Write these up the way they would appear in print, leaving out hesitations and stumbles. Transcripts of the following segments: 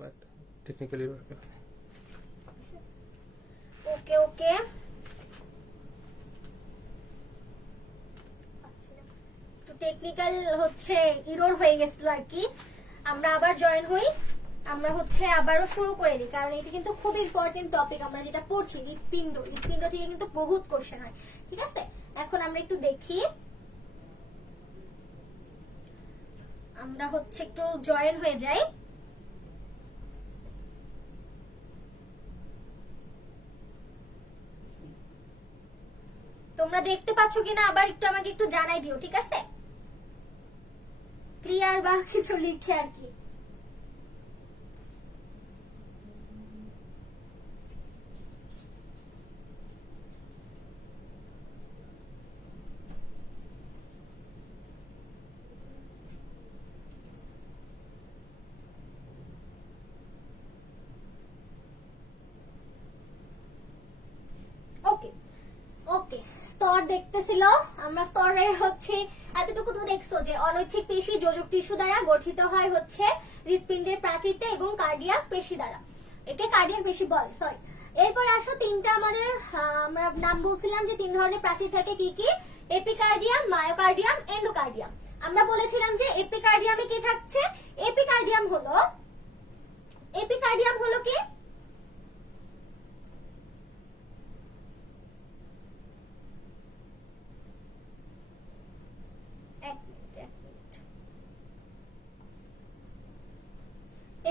But technically ওকে ওকে, তো technical হচ্ছে error হয়ে গেছিল আর কি। আমরা আবার জয়েন হই, আমরা হচ্ছে আবারও শুরু করে দিই, কারণ এটা কিন্তু খুব ইম্পর্টেন্ট টপিক। আমরা যেটা পড়ছি হৃৎপিণ্ড, হৃৎপিণ্ড থেকে কিন্তু বহুত কোশ্চেন হয়, ঠিক আছে। এখন আমরা একটু দেখি, আমরা হচ্ছে একটু জয়েন হয়ে যাই। তোমরা দেখতে পাচ্ছ কিনা আবার একটু আমাকে একটু জানাই দিও, ঠিক আছে। ক্লিয়ার বা কিছু লিখে আর কি। ওকে ওকে, স্তর দেখতেছিল আমরা। স্তরের হচ্ছে এতটুকু তো দেখছো যে অনৈচ্ছিক পেশি যোজক টিস্যু দ্বারা গঠিত হয় হচ্ছে হৃৎপিণ্ডের প্রাচীরটা এবং কার্ডিয়াক পেশি দ্বারা, একে কার্ডিয়াক পেশি বলে, সরি। এরপরে আসো তিনটা আমাদের আমরা নাম বলছিলাম যে তিন ধরনের প্রাচীর থাকে, কি কি? Epicardium, myocardium, endocardium. আমরা বলেছিলাম যে এপিকার্ডিয়ামে কি থাকছে? এপিকার্ডিয়াম হলো কি?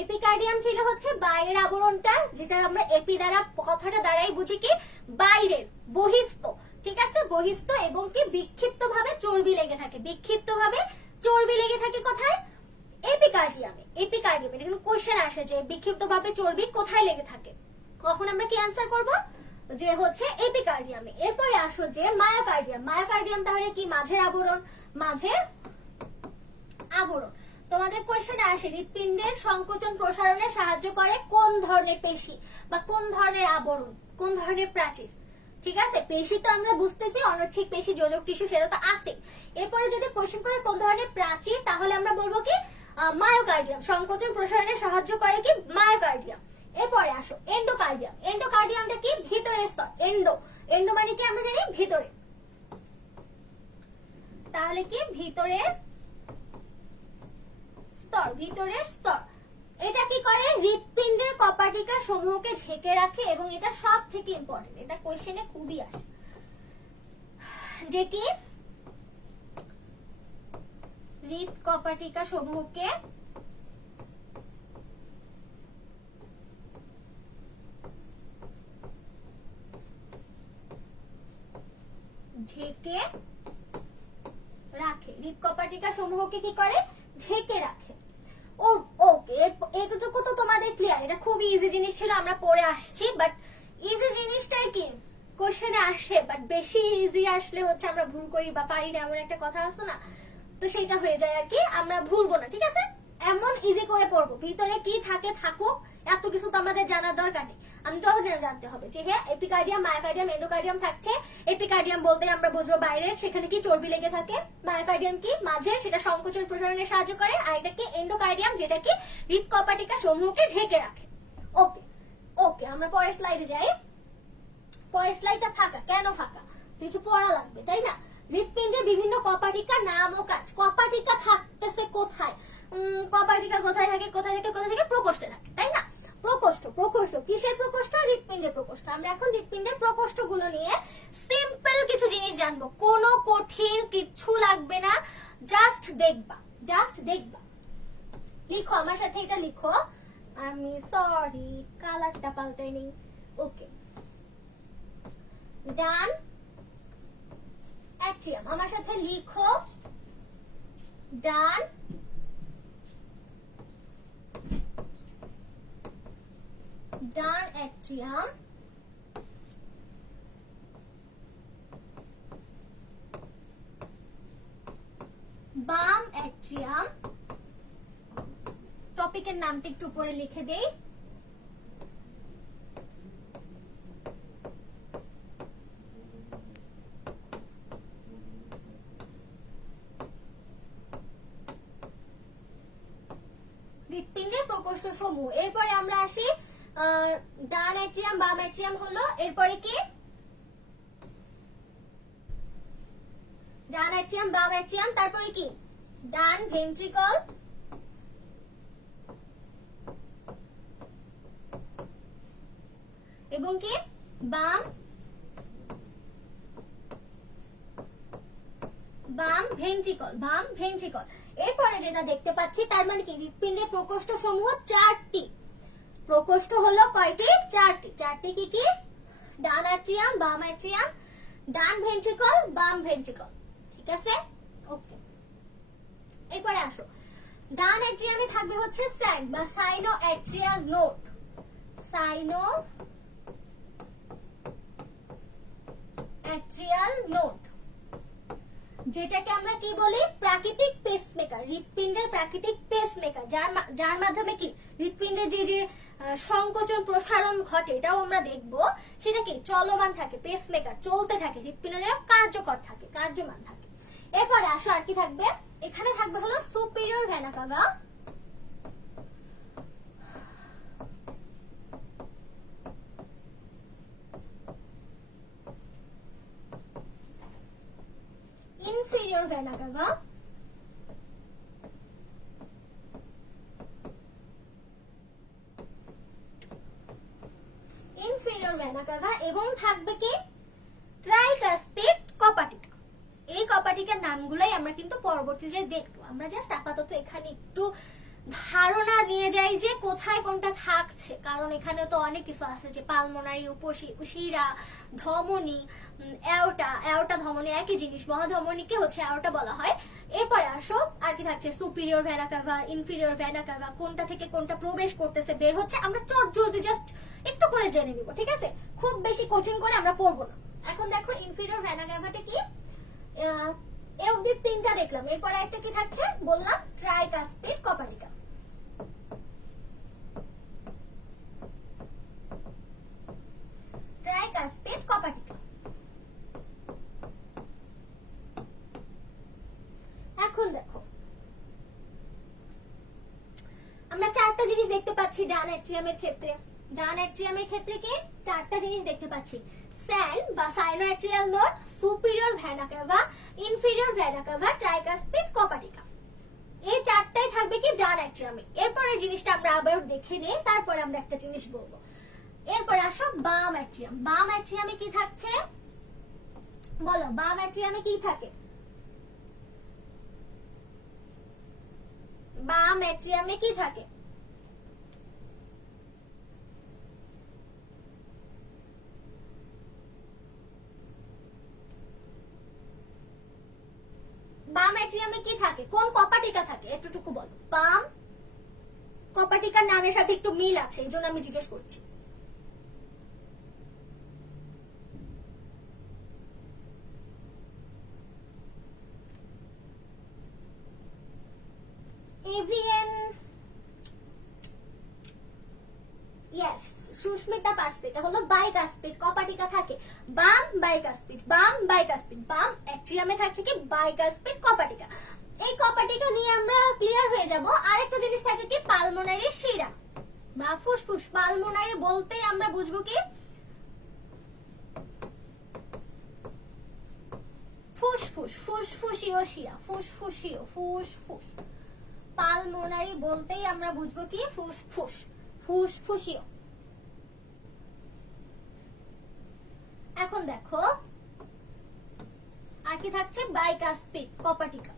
এপিকার্ডিয়াম ছিল হচ্ছে বাইরের আবরণটা, যেটা আমরা এপি দ্বারা কথাটা দ্বারাই বুঝি কি বাইরের, বহিস্থ, ঠিক আছে, বহিস্থ, এবং কি বিক্ষিপ্ত ভাবে চর্বি লেগে থাকে, বিক্ষিপ্ত ভাবে চর্বি লেগে থাকে কোথায়? এপিকার্ডিয়ামে। এপিকার্ডিয়ামে এটা কিন্তু কোশ্চেন আসে যে বিক্ষিপ্ত ভাবে চর্বি কোথায় লেগে থাকে, কখন আমরা কি অ্যানসার করব? যে হচ্ছে এপিকার্ডিয়ামে। এরপরে আসো যে মায়োকার্ডিয়াম। মায়োকার্ডিয়াম তাহলে কি? মাঝের আবরণ, মাঝের আবরণ। তোমাদের কোশ্চেনে আসে হৃৎপিণ্ডের সংকোচন প্রসারণে সাহায্য করে কোন ধরনের পেশি বা কোন ধরনের আবরণ, কোন ধরনের প্রাচীর, ঠিক আছে। পেশি তো আমরা বুঝতেছি, অনৈচ্ছিক পেশি, যোজক টিস্যু, সেটা তো আছে। এরপরে যদি কোশ্চেন করে কোন ধরনের প্রাচীর, তাহলে আমরা বলবো কি মায়োকার্ডিয়াম। সংকোচন প্রসারণে সাহায্য করে কি মায়োকার্ডিয়াম। এরপরে আসো এন্ডোকার্ডিয়াম। এন্ডোকার্ডিয়ামটা কি? ভিতরের স্তর। এন্ডো, এন্ডো মানে কি আমরা জানি ভিতরে, তাহলে কি ভিতরের স্তর, ভিতরের স্তর। এটা কি করে? হৃৎপিণ্ডের কপাটিকা সমূহকে ঢেকে রাখে, এবং এটা সব থেকে ইম্পর্টেন্ট, এটা কোশ্চেনে খুবই আসে, যে কি হৃৎ কপাটিকা সমূহকে ঢেকে রাখে, হৃৎ কপাটিকা সমূহকে কি করে? ঢেকে রাখে। ওকে, এতটুকু তো তোমাদের ক্লিয়ার। এটা খুব ইজি জিনিস ছিল, আমরা পড়ে আসছি, বাট ইজি জিনিসটাই কি কোশ্চেনে আসে, বাট বেশি ইজি আসলে হচ্ছে আমরা ভুল করি বা পারি না, এমন একটা কথা আছে না, তো সেটা হয়ে যায় আর কি। আমরা ভুলবো না, ঠিক আছে, এমন ইজি করে পড়বো। ভিতরে কি থাকে থাকুক, এত কিছু তো আমাদের জানার দরকার নেই, আমি তখন জানতে হবে যে হ্যাঁ এপিকার্ডিয়াম, মায়োকার্ডিয়াম, এন্ডোকার্ডিয়াম থাকছে। এপিকার্ডিয়াম বলতে আমরা বুঝবো বাইরের, সেখানে কি চর্বি লেগে থাকে। মায়োকার্ডিয়াম কি? মাঝে, সেটা সংকোচন প্রসারণে সাহায্য করে। আর এটা কি? এন্ডোকার্ডিয়াম, যেটা কি হৃৎ কপাটিকা সমূহকে ঢেকে রাখে। ওকে ওকে, আমরা পরের স্লাইডে যাই। পরের স্লাইডটা ফাঁকা। কেন ফাঁকা? কিছু পড়া লাগবে, তাই না? হৃৎপিণ্ডের বিভিন্ন কপাটিকা নাম ও কাজ। কপাটিকা থাকতেছে কোথায়? কপাটিকা কোথায় থাকে? কোথায় থেকে কোথায় থেকে? প্রকোষ্ঠে থাকে, তাই না? প্রকোষ্ঠ, প্রকোষ্ঠ কিসের প্রকোষ্ঠ? হৃৎপিণ্ডের প্রকোষ্ঠ। আমরা এখন হৃৎপিণ্ডের প্রকোষ্ঠগুলো নিয়ে সিম্পল কিছু জিনিস জানবো, কোনো কঠিন কিচ্ছু লাগবে না, জাস্ট দেখবা, জাস্ট দেখবা। লিখো আমার সাথে, এটা লিখো। আমি সরি কালারটা পাল্টাই নেই। ওকে, ডান অ্যাট্রিয়াম। আমার সাথে লিখো, ডান ডান অ্যাট্রিয়াম, বাম অ্যাট্রিয়াম। টপিকের নামটা একটু উপরে লিখে দেই। হৃৎপিণ্ডের প্রকোষ্ঠ প্রকোষ্ঠ সমূহ। এরপরে আমরা আসি ডান অ্যাট্রিয়াম বাম অ্যাট্রিয়াম হলো, এরপরে কি ডান অ্যাট্রিয়াম বাম অ্যাট্রিয়াম, তারপরে কি ডান ভেন্ট্রিকল, এবং কি বাম ভেন্ট্রিকল। এরপরে যেটা দেখতে পাচ্ছি তার মানে কি হৃৎপিণ্ডের প্রকোষ্ঠ সমূহ 4টি। প্রকোষ্ঠ হলো কয়টি? 4টি। কি কি? ডান অ্যাট্রিয়াম বাম অ্যাট্রিয়াম, ডান ভেন্ট্রিকল বাম ভেন্ট্রিকল। ঠিক আছে, ওকে। এরপরে আসো, ডান অ্যাট্রিয়ামে থাকবে হচ্ছে স্যান্ড বা সাইনো অ্যাট্রিয়াল নোড। সাইনো অ্যাট্রিয়াল নোড, যেটাকে আমরা কি বলি? প্রাকৃতিক পেসমেকার, হৃৎপিণ্ডের প্রাকৃতিক পেসমেকার, যার মাধ্যমে কি হৃৎপিণ্ডের যে সংকোচন প্রসারণ ঘটে, এটাও আমরা দেখব। সেটা কি চলমান থাকে, পেসমেকার চলতে থাকে, হৃৎপিণ্ড যেন কার্যকর থাকে, কার্যমান থাকে। এরপরে আসো আর কি থাকবে, এখানে থাকবে হলো superior vena CAVA, inferior vena CAVA, এবং থাকবে কি ট্রাইকাসপিড কপাটিকা। এই কপাটিকার নামগুলাই আমরা কিন্তু পরবর্তীতে দেখবো। আমরা জাস্ট আপাতত এখানে একটু ধারণা নিয়ে যাই যে কোথায় কোনটা থাকছে, কারণ এখানে তো অনেক কিছু আছে, যে পালমোনারি, উপশিরা, ধমনী, অ্যাওর্টা ধমনী একই জিনিস, মহাধমনীকে হচ্ছে অ্যাওর্টা বলা হয়। এরপরে আসো আর কি থাকছে, superior vena cava, inferior vena CAVA, কোনটা থেকে কোনটা প্রবেশ করতেছে বের হচ্ছে, আমরা জলদি জাস্ট একটু করে জেনে নিব। ঠিক আছে, খুব বেশি কঠিন করে আমরা পড়বো না। এখন দেখো ইনফিরিয়র ভেনা কাভাটা কি, এ অবধি 3টা দেখলাম। এরপরে একটা কি থাকছে বললাম, ট্রাইকাসপিড কপাটিকা। ট্রাইকাসপিড কপাটিকা। এখন দেখো আমরা 4টা জিনিস দেখতে পাচ্ছি ডান অ্যাট্রিয়ামের ক্ষেত্রে। ডান অ্যাট্রিয়ামের ক্ষেত্রে কি 4টা জিনিস দেখতে পাচ্ছি, স্যান্ড বা sinoatrial node, superior vena cava, inferior vena cava, tricuspid কপাটিকা। এই 4টাই থাকবে কি ডান অ্যাট্রিয়ামে। এরপরের জিনিসটা আমরা আবার দেখে নিই, তারপরে আমরা একটা জিনিস বলবো। এরপরে আসো বাম অ্যাট্রিয়াম। বাম অ্যাট্রিয়ামে কি থাকছে বলো, বাম অ্যাট্রিয়ামে কি থাকে? বাম অ্যাট্রিয়ামে কি থাকে? বাম অ্যাট্রিয়ামে কি থাকে, কোন কপাটিকা থাকে এতটুকু বলো। বাম কপাটিকার নামের সাথে একটু মিল আছে, এই জন্য আমি জিজ্ঞেস করছি। এভিএন, ইয়েস, সুস্মিতা পারছে, এটা হলো বাইকাসপিড কপাটিকা থাকে। বাম বাইকাসপিড, বাম বাইকাসপিড, বাম অ্যাট্রিয়ামে থাকছে কি বাইকাসপিড কপাটিকা। এই কপাটিকা নিয়ে আমরা ক্লিয়ার হয়ে যাব। আরেকটা জিনিস থাকে কি পালমোনারি শিরা বা ফুসফুস। পালমোনারি বলতেই আমরা বুঝবো কি ফুসফুস, ফুসফুসীয় শিরা, ফুসফুসীয়, ফুসফুস। পালমোনারি বলতেই আমরা বুঝবো কি ফুসফুস, ফুসফুসীয়। এখন দেখো আর কি থাকছে, বাইকাসপিড কপাটিকা।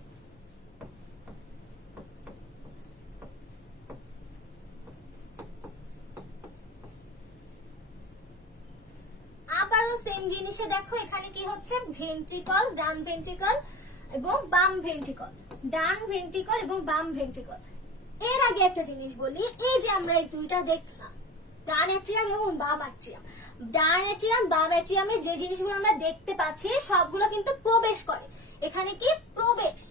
আবারও সেম জিনিসে দেখো এখানে কি হচ্ছে, ভেন্ট্রিকল, ডান ভেন্ট্রিকল এবং বাম ভেন্ট্রিকল, ডান ভেন্ট্রিকল এবং বাম ভেন্ট্রিকল। এর আগে একটা জিনিস বলি, এই যে আমরা এই দুইটা দেখলাম, ডান অ্যাট্রিয়াম এবং বাম অ্যাট্রিয়াম। ডান অ্যাট্রিয়াম বাম অ্যাট্রিয়ামে যে জিনিসগুলো আমরা দেখতে পাচ্ছি সবগুলো কিন্তু প্রবেশ করে। এখানে কি প্রবেশ,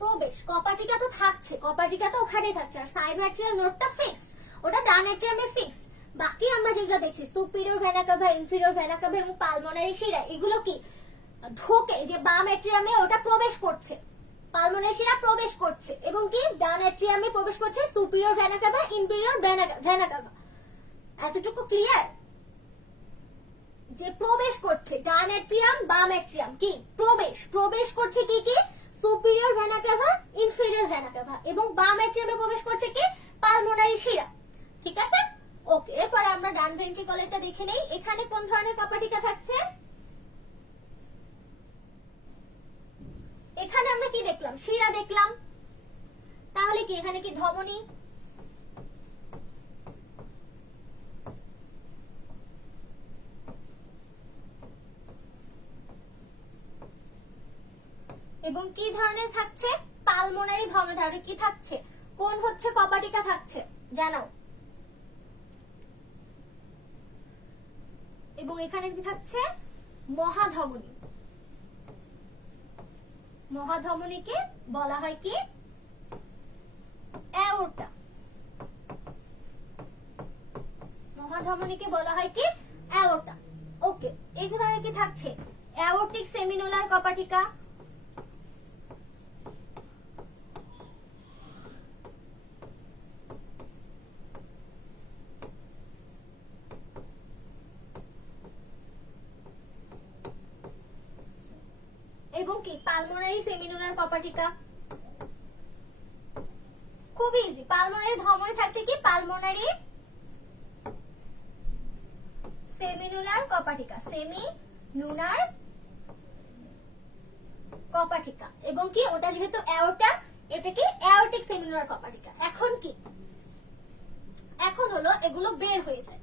প্রবেশ কপাটিকা তো থাকছে, কপাটিকা তো ওখানেই থাকছে, আর সাইনোঅ্যাট্রিয়াল নোডটা ফিক্সড, ওটা ডান অ্যাট্রিয়ামে ফিক্সড। বাকি আমরা যেগুলো দেখছি superior vena cava, inferior vena CAVA এবং পালমোনারি শিরা, এগুলো কি ঢোকে যে বাম অ্যাট্রিয়ামে ওটা প্রবেশ করছে। পালমোনারি শিরা প্রবেশ করছে এবং কি ডান অ্যাট্রিয়ামে প্রবেশ করছে superior vena CAVA, inferior vena CAVA. এতটুকু ক্লিয়ার? যে প্রবেশ করছে ডান অ্যাট্রিয়াম বাম অ্যাট্রিয়াম, কি প্রবেশ করছে কি কি superior vena CAVA, inferior vena CAVA, এবং বাম অ্যাট্রিয়ামে প্রবেশ করছে কি পালমোনারি শিরা। ঠিক আছে, ওকে। এরপরে আমরা ডান ভেন্ট্রিকলটা দেখে নেই। এখানে কোন ধরনের কপাটিকা থাকছে? এখানে আমরা কি দেখলাম? শিরা দেখলাম। তাহলে কি এখানে কি ধমনী? এবং কি ধরনের থাকছে? পালমোনারি ধমনী। তাহলে কি থাকছে? কোন হচ্ছে কপাটিকা থাকছে জানাও। এবং এখানে কি থাকছে? মহাধমনী। মহাধমনীকে বলা হয় কি অ্যাওর্টা। মহাধমনীকে বলা হয় কি অ্যাওর্টা। ওকে, এখানে কি থাকছে? অ্যাওর্টিক সেমিনোলার কপাটিকা। এবং কি পালমোনারি সেমিনোলার কপাটিকা। খুব ইজি। পালমোনারি ধমনী থাকছে কি পালমোনারি সেমিনুলার কপাটিকা, সেমিনুলার কপাটিকা। এবং কি ওটা যেহেতু অ্যাওর্টা, এটা কি অ্যাওর্টিক সেমিনুলার কপাটিকা। এখন কি? এখন হলো এগুলো বের হয়ে যায়।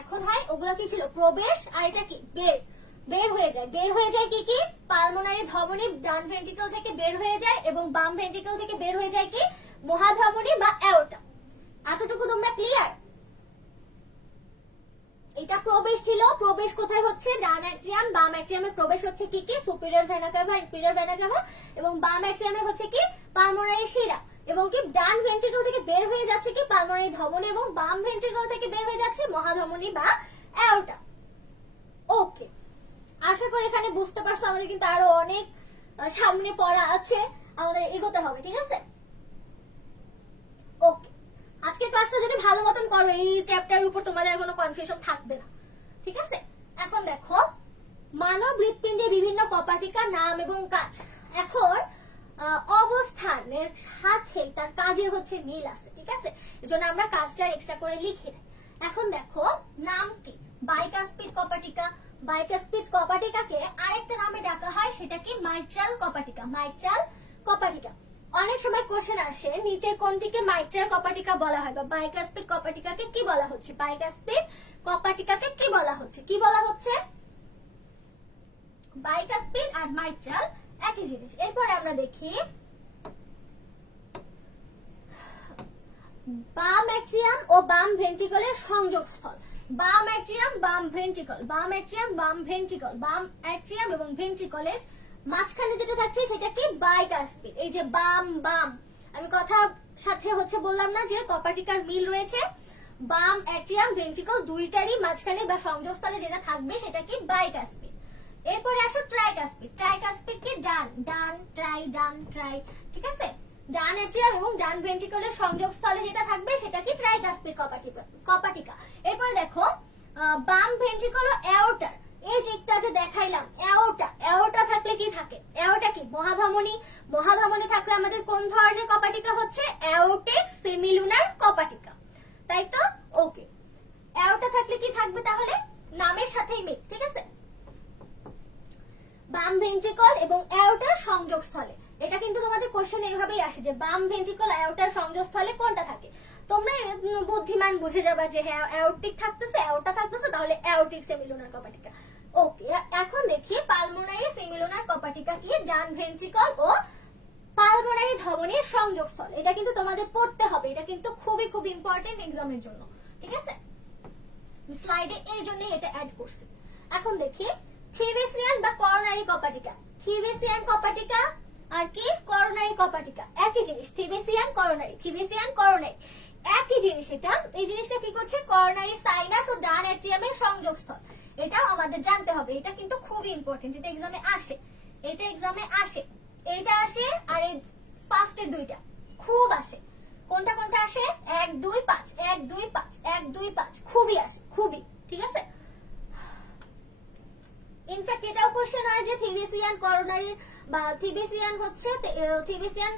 এখন হয় ওগুলো কি ছিল? প্রবেশ, আর এটা কি বের হয়ে যায়। বের হয়ে যায় কি কি পালমোনারি ধমনী ডান ভেন্ট্রিকল থেকে বের হয়ে যায়, এবং বাম ভেন্ট্রিকল থেকে বের হয়ে যায় কি মহাধমনী বা অ্যাওর্টা। এতটুকু তোমরা ক্লিয়ার? এটা প্রবেশ ছিল। প্রবেশ কোথায় হচ্ছে? ডান অ্যাট্রিয়াম, বাম অ্যাট্রিয়ামে প্রবেশ হচ্ছে কি কি superior vena CAVA, inferior vena CAVA, এবং বাম অ্যাট্রিয়ামে হচ্ছে কি পালমোনারি শিরা। এবং কি ডান ভেন্ট্রিকল থেকে বের হয়ে যাচ্ছে কি পালমোনারি ধমনী, এবং বাম ভেন্ট্রিকল থেকে বের হয়ে যাচ্ছে মহাধমনী বা অ্যাওর্টা। ওকে, আশা করি এখানে বুঝতে পারছো। আমাদের কিন্তু আরো অনেক সামনে পড়া আছে, আমাদের এগোতে হবে। ঠিক আছে, ওকে। আজকের ক্লাসটা যদি ভালো মতন করো, এই চ্যাপ্টারের উপর তোমাদের কোনো কনফিউশন থাকবে না। ঠিক আছে, এখন দেখো মানব হৃৎপিণ্ডের বিভিন্ন কপাটিকা নাম এবং কাজ। এখন অবস্থানের সাথে তার কাজের হচ্ছে মিল আছে। ঠিক আছে, এজন্য আমরা কাজটা এক্সট্রা করে লিখে নেই। এখন দেখো নাম কি? বাইকাসপিড কপাটিকা। বাইকাসপিড কপাটিকাকে আরেকটা নামে ডাকা হয়, সেটা কি মাইট্রাল কপাটিকা। মাইট্রাল কপাটিকা। অনেক সময় কোশ্চেন আসে নিচে কোনটিকে মাইট্রাল কপাটিকা বলা হয়, বা বাইকাসপিড কপাটিকাকে কি বলা হচ্ছে? বাইকাসপিড কপাটিকাকে কি বলা হচ্ছে? কি বলা হচ্ছে? বাইকাসপিড আর মাইট্রাল একই জিনিস। এরপরে আমরা দেখি বাম অ্যাট্রিয়াম ও বাম ভেন্ট্রিকলের সংযোগস্থল। বাম অ্যাট্রিয়াম বাম ভেন্ট্রিকল, বাম অ্যাট্রিয়াম বাম ভেন্ট্রিকল, বাম অ্যাট্রিয়াম এবং ভেন্ট্রিকলের মাঝখানে যেটা থাকছে সেটা কি বাইকাসপিড। এই যে বাম বাম, আমি কথার সাথে হচ্ছে বললাম না যে কপাটিকার মিল রয়েছে। বাম অ্যাট্রিয়াম ভেন্ট্রিকল দুইটারই মাঝখানে বা সংযোগস্থলে যেটা থাকবে সেটা কি বাইকাসপিড। এরপরে আসো ট্রাইকাসপিড। ট্রাইকাসপিড কি ডান ডান ট্রাই, ডান ট্রাই। ঠিক আছে, ডান অ্যাট্রিয়াম এবং ডান ভেন্ট্রিকলের সংযোগস্থলে যেটা থাকবে সেটা কি ট্রাইকাসপিড কপাটিকা। এরপরে দেখো বাম ভেন্ট্রিকল ও অ্যাওর্টার, এই যে একটু আগে দেখাইলাম অ্যাওর্টা। অ্যাওর্টা থাকলে কি থাকে? অ্যাওর্টা কি মহাধমনী। মহাধমনী থাকলে আমাদের কোন ধরনের কপাটিকা হচ্ছে? অ্যাওর্টিক সেমিলুনার কপাটিকা, তাই তো? ওকে, অ্যাওর্টা থাকলে কি থাকবে তাহলে? নামের সাথেই মিল। ঠিক আছে, বাম ভেন্ট্রিকল এবং অ্যাওর্টার সংযোগস্থলে। এটা কিন্তু তোমাদের কোশ্চেন এইভাবেই আসে যে বাম ভেন্ট্রিকল অ্যাওর্টার সংযোগস্থলে কোনটা থাকে। তোমরা বুদ্ধিমান বুঝে যাবা যে হ্যাঁ অ্যাওর্টিক থাকতেছে, অ্যাওর্টা থাকতেছে, তাহলে অ্যাওর্টিক সেমিলুনার কপাটিকা। ওকে, এখন দেখি পালমোনারি সেমিলুনার কপাটিকা কি? ডান ভেন্ট্রিকল ও পালমোনারি ধমনীর সংযোগস্থল। এটা কিন্তু তোমাদের পড়তে হবে, এটা কিন্তু খুবই খুব ইম্পর্টেন্ট এক্সামের জন্য। ঠিক আছে, স্লাইডে এই জন্য এটা অ্যাড করছি। এখন দেখি থিবেসিয়ান বা করোনারি কপাটিকা। থিবেসিয়ান কপাটিকা আর কি করোনারি কপাটিকা একই জিনিস। থিবেসিয়ান করোনারি, থিবেসিয়ান করোনারি একই জিনিস। এটা এই জিনিসটা কি করছে? করোনারি সাইনাস ও ডান অ্যাট্রিয়ামের সংযোগস্থল। এটাও আমাদের জানতে হবে, এটা কিন্তু খুবই ইম্পর্টেন্ট, এটা এক্সামে আসে, এটা এক্সামে আসে। এইটা আসে আর এই ফার্স্টের দুইটা খুব আসে। কোনটা কোনটা আসে? 1 2 5 1 2 5 1 2 5 খুবই আসে, খুবই। ঠিক আছে, ইনফ্যাক্ট এটাও কোশ্চেন হয় যে থিবিসিয়ান করোনারি বা থিবিসিয়ান হচ্ছে থিবিসিয়ান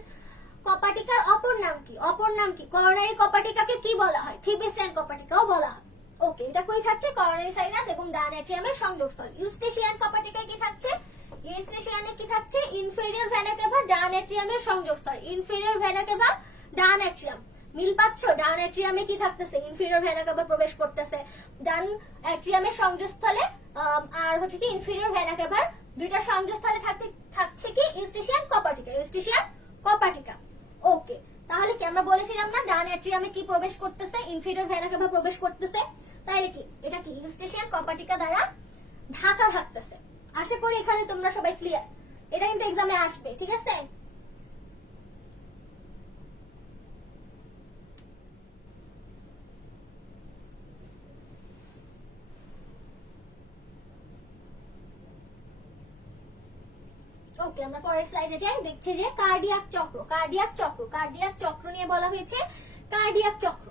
কপাটিকার অপর নাম কি? অপর নাম কি? করোনারি কপাটিকাকে কি বলা হয়? থিবিসিয়ান কপাটিকাও বলা হয়। ওকে, এটা কই থাকছে? করোনারি সাইনাস এবং ডান অ্যাট্রিয়ামের সংযোগস্থল। ইউস্টেশিয়ান কপাটিকায় কি থাকছে? ইউস্টেশিয়ানে কি থাকছে? ইনফেরিয়র ভেনা কেভা ডান অ্যাট্রিয়ামের সংযোগস্থল। ইনফেরিয়র ভেনা কেভা ডান অ্যাট্রিয়াম, মিল পাচ্ছ? ডান অ্যাট্রিয়ামে কি থাকতেছে? ইনফেরিয়র ভেনা কেভা প্রবেশ করতেছে ডান অ্যাট্রিয়ামের সংযোগস্থলে। আর হচ্ছে কি ইনফেরিয়র ভেনা কেভার দুইটা সংযোগস্থলে থাকছে কি ইউস্টেশিয়ান কপাটিকা। ইউস্টেশিয়ান কপাটিকা। ওকে, তাহলে কি আমরা বলেছিলাম না ডান অ্যাট্রিয়ামে কি প্রবেশ করতেছে? ইনফেরিয়র ভেনা কেভা প্রবেশ করতেছে। তাইলে কি এটা কি ইউস্টেশিয়ান কপাটিকা দ্বারা ঢাকা থাকতেছে। আশা করি এখানে তোমরা সবাই ক্লিয়ার। এটা কিন্তু এক্সামে আসবে। ঠিক আছে, ওকে আমরা পরের স্লাইডে যাই। দেখছি যে কার্ডিয়াক চক্র, কার্ডিয়াক চক্র, কার্ডিয়াক চক্র নিয়ে বলা হয়েছে। কার্ডিয়াক চক্র,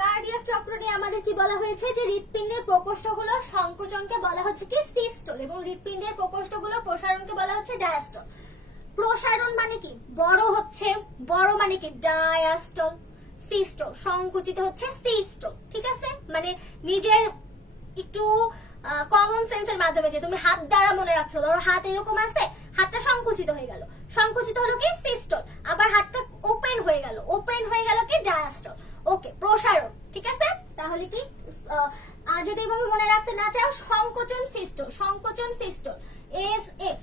কার্ডিয়াক চক্র নিয়ে আমাদের কি বলা হয়েছে? যে হৃৎপিণ্ডের প্রকোষ্ঠগুলোর সংকোচনকে বলা হচ্ছে কি সিস্টল এবং হৃৎপিণ্ডের প্রকোষ্ঠগুলোর প্রসারণকে বলা হচ্ছে ডায়াস্টল। প্রসারণ মানে কি? বড় হচ্ছে, বড় মানে কি? ডায়াস্টল। সিস্টল সংকুচিত হচ্ছে সিস্টল। ঠিক আছে, মানে নিজের একটু কমন সেন্সের মাধ্যমে যে তুমি হাত দ্বারা মনে রাখছো, ধরো হাত এরকম আছে, হাতটা সংকুচিত হয়ে গেল, সংকুচিত হলো কি সিস্টল। আবার হাতটা ওপেন হয়ে গেল, ওপেন হয়ে গেল কি ডায়াস্টল। ওকে, প্রসারণ। ঠিক আছে, তাহলে কি আর যদি এইভাবে মনে রাখতে না চাও, সংকোচন সিস্টল, সংকোচন সিস্টল, এস এস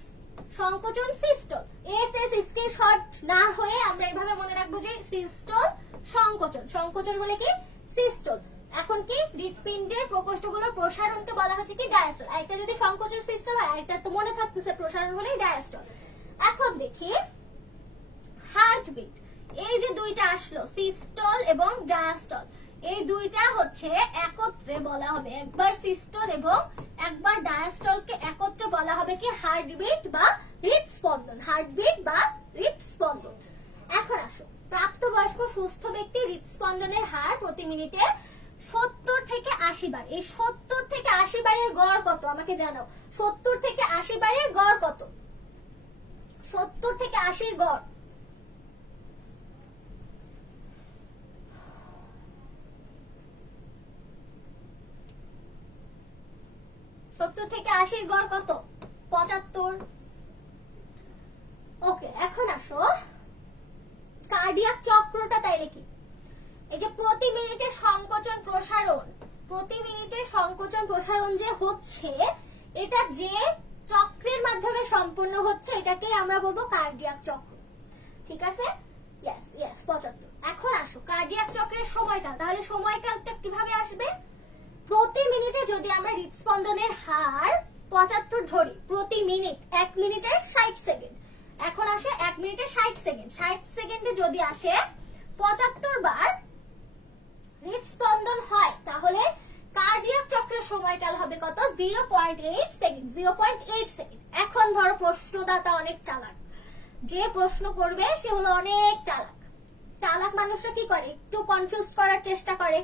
সংকোচন সিস্টল। এস এস স্ক্রিনশট না হয়ে আমরা এইভাবে মনে রাখবো যে সিস্টল সংকোচন, সংকোচন হলে কি সিস্টল। এখন কি হৃৎপিণ্ডের প্রকোষ্ঠগুলোর প্রসারণকে বলা হচ্ছে কি ডায়াস্টল। একটা যদি সংকোচন সিস্টল হয়, একটা তো মনে থাকতেছে প্রসারণ হলেই ডায়াস্টল। এখন দেখি হার্টবিট। এই যে দুইটা আসলো সিস্টল এবং ডায়াস্টল, এই দুইটা হচ্ছে একত্রে বলা হবে, একবার সিস্টল এবং একবার ডায়াস্টলকে একত্রে বলা হবে কি হার্টবিট বা হৃদস্পন্দন। হার্টবিট বা হৃদস্পন্দন। এখন আসো, প্রাপ্তবয়স্ক সুস্থ ব্যক্তির হৃদস্পন্দনের হার প্রতি মিনিটে 70 থেকে 80 বার। এই 70 থেকে 80 বারের গড় কত আমাকে জানাও। 70 থেকে 80 বারের গড় কত? 70 থেকে 80 এর গড় 70 থেকে 80 এর গড় কত? 75। ওকে, এখন আসো কার্ডিয়াক চক্রটা তাইলে কি? এই যে প্রতি মিনিটে সংকোচন প্রসারণ, প্রতি মিনিটে সংকোচন প্রসারণ যে হচ্ছে, এটা যে চক্রের মাধ্যমে সম্পন্ন হচ্ছে এটাকে আমরা বলবো কার্ডিয়াক চক্র। ঠিক আছে, ইয়েস ইয়েস 75। এখন আসো কার্ডিয়াক চক্রের সময়কাল। তাহলে সময়কালটা কিভাবে আসবে? প্রতি মিনিটে যদি আমরা হৃদস্পন্দনের হার 75 ধরি, প্রতি মিনিট 1 মিনিটে 60 সেকেন্ড। এখন আসে 1 মিনিটে 60 সেকেন্ড, 60 সেকেন্ডে যদি আসে 75 বার হৃদস্পন্দন হয়, তাহলে কার্ডিয়াক চক্রের সময়কাল হবে কত? 0.8 সেকেন্ড, 0.8 সেকেন্ড। এখন ধরো প্রশ্নদাতা অনেক চালাক, যে প্রশ্ন করবে সে হলো অনেক চালাক। চালাক মানুষরা কি করে? একটু কনফিউজ করার চেষ্টা করে।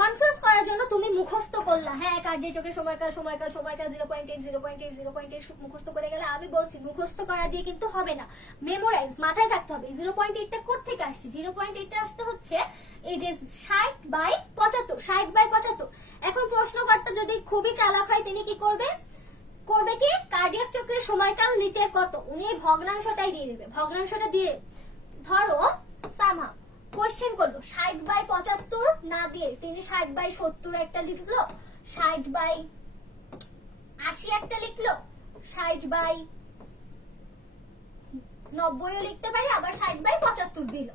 কনফিউজ করার জন্য তুমি মুখস্থ করলা, হ্যাঁ কার্ডিয়াক চক্রের সময়কাল সময়কাল সময়কাল 0.8 0.8 0.8 মুখস্থ করে গেলে। আমি বলছি মুখস্থ করা দিয়ে কিন্তু হবে না, মেমোরাইজ মাথায় থাকতে হবে। 0.8টা কোথা থেকে আসছে? 0.8টা আসতে হচ্ছে এই যে 60/75, 60/75। এখন প্রশ্নকর্তা যদি খুবই চালাক হয় তিনি কি করবে? করবে কি কার্ডিয়াক চক্রের সময়কাল নিচের কত, উনি ভগ্নাংশটাই দিয়ে দিবে। ভগ্নাংশটা দিয়ে ধরো সামহাউ কোশ্চেন করলো 60/75 না দিয়ে তিনি 60/70 একটা লিখলো, 60/80 একটা লিখলো, 60/90 লিখতে পারি, আবার 60/75 দিল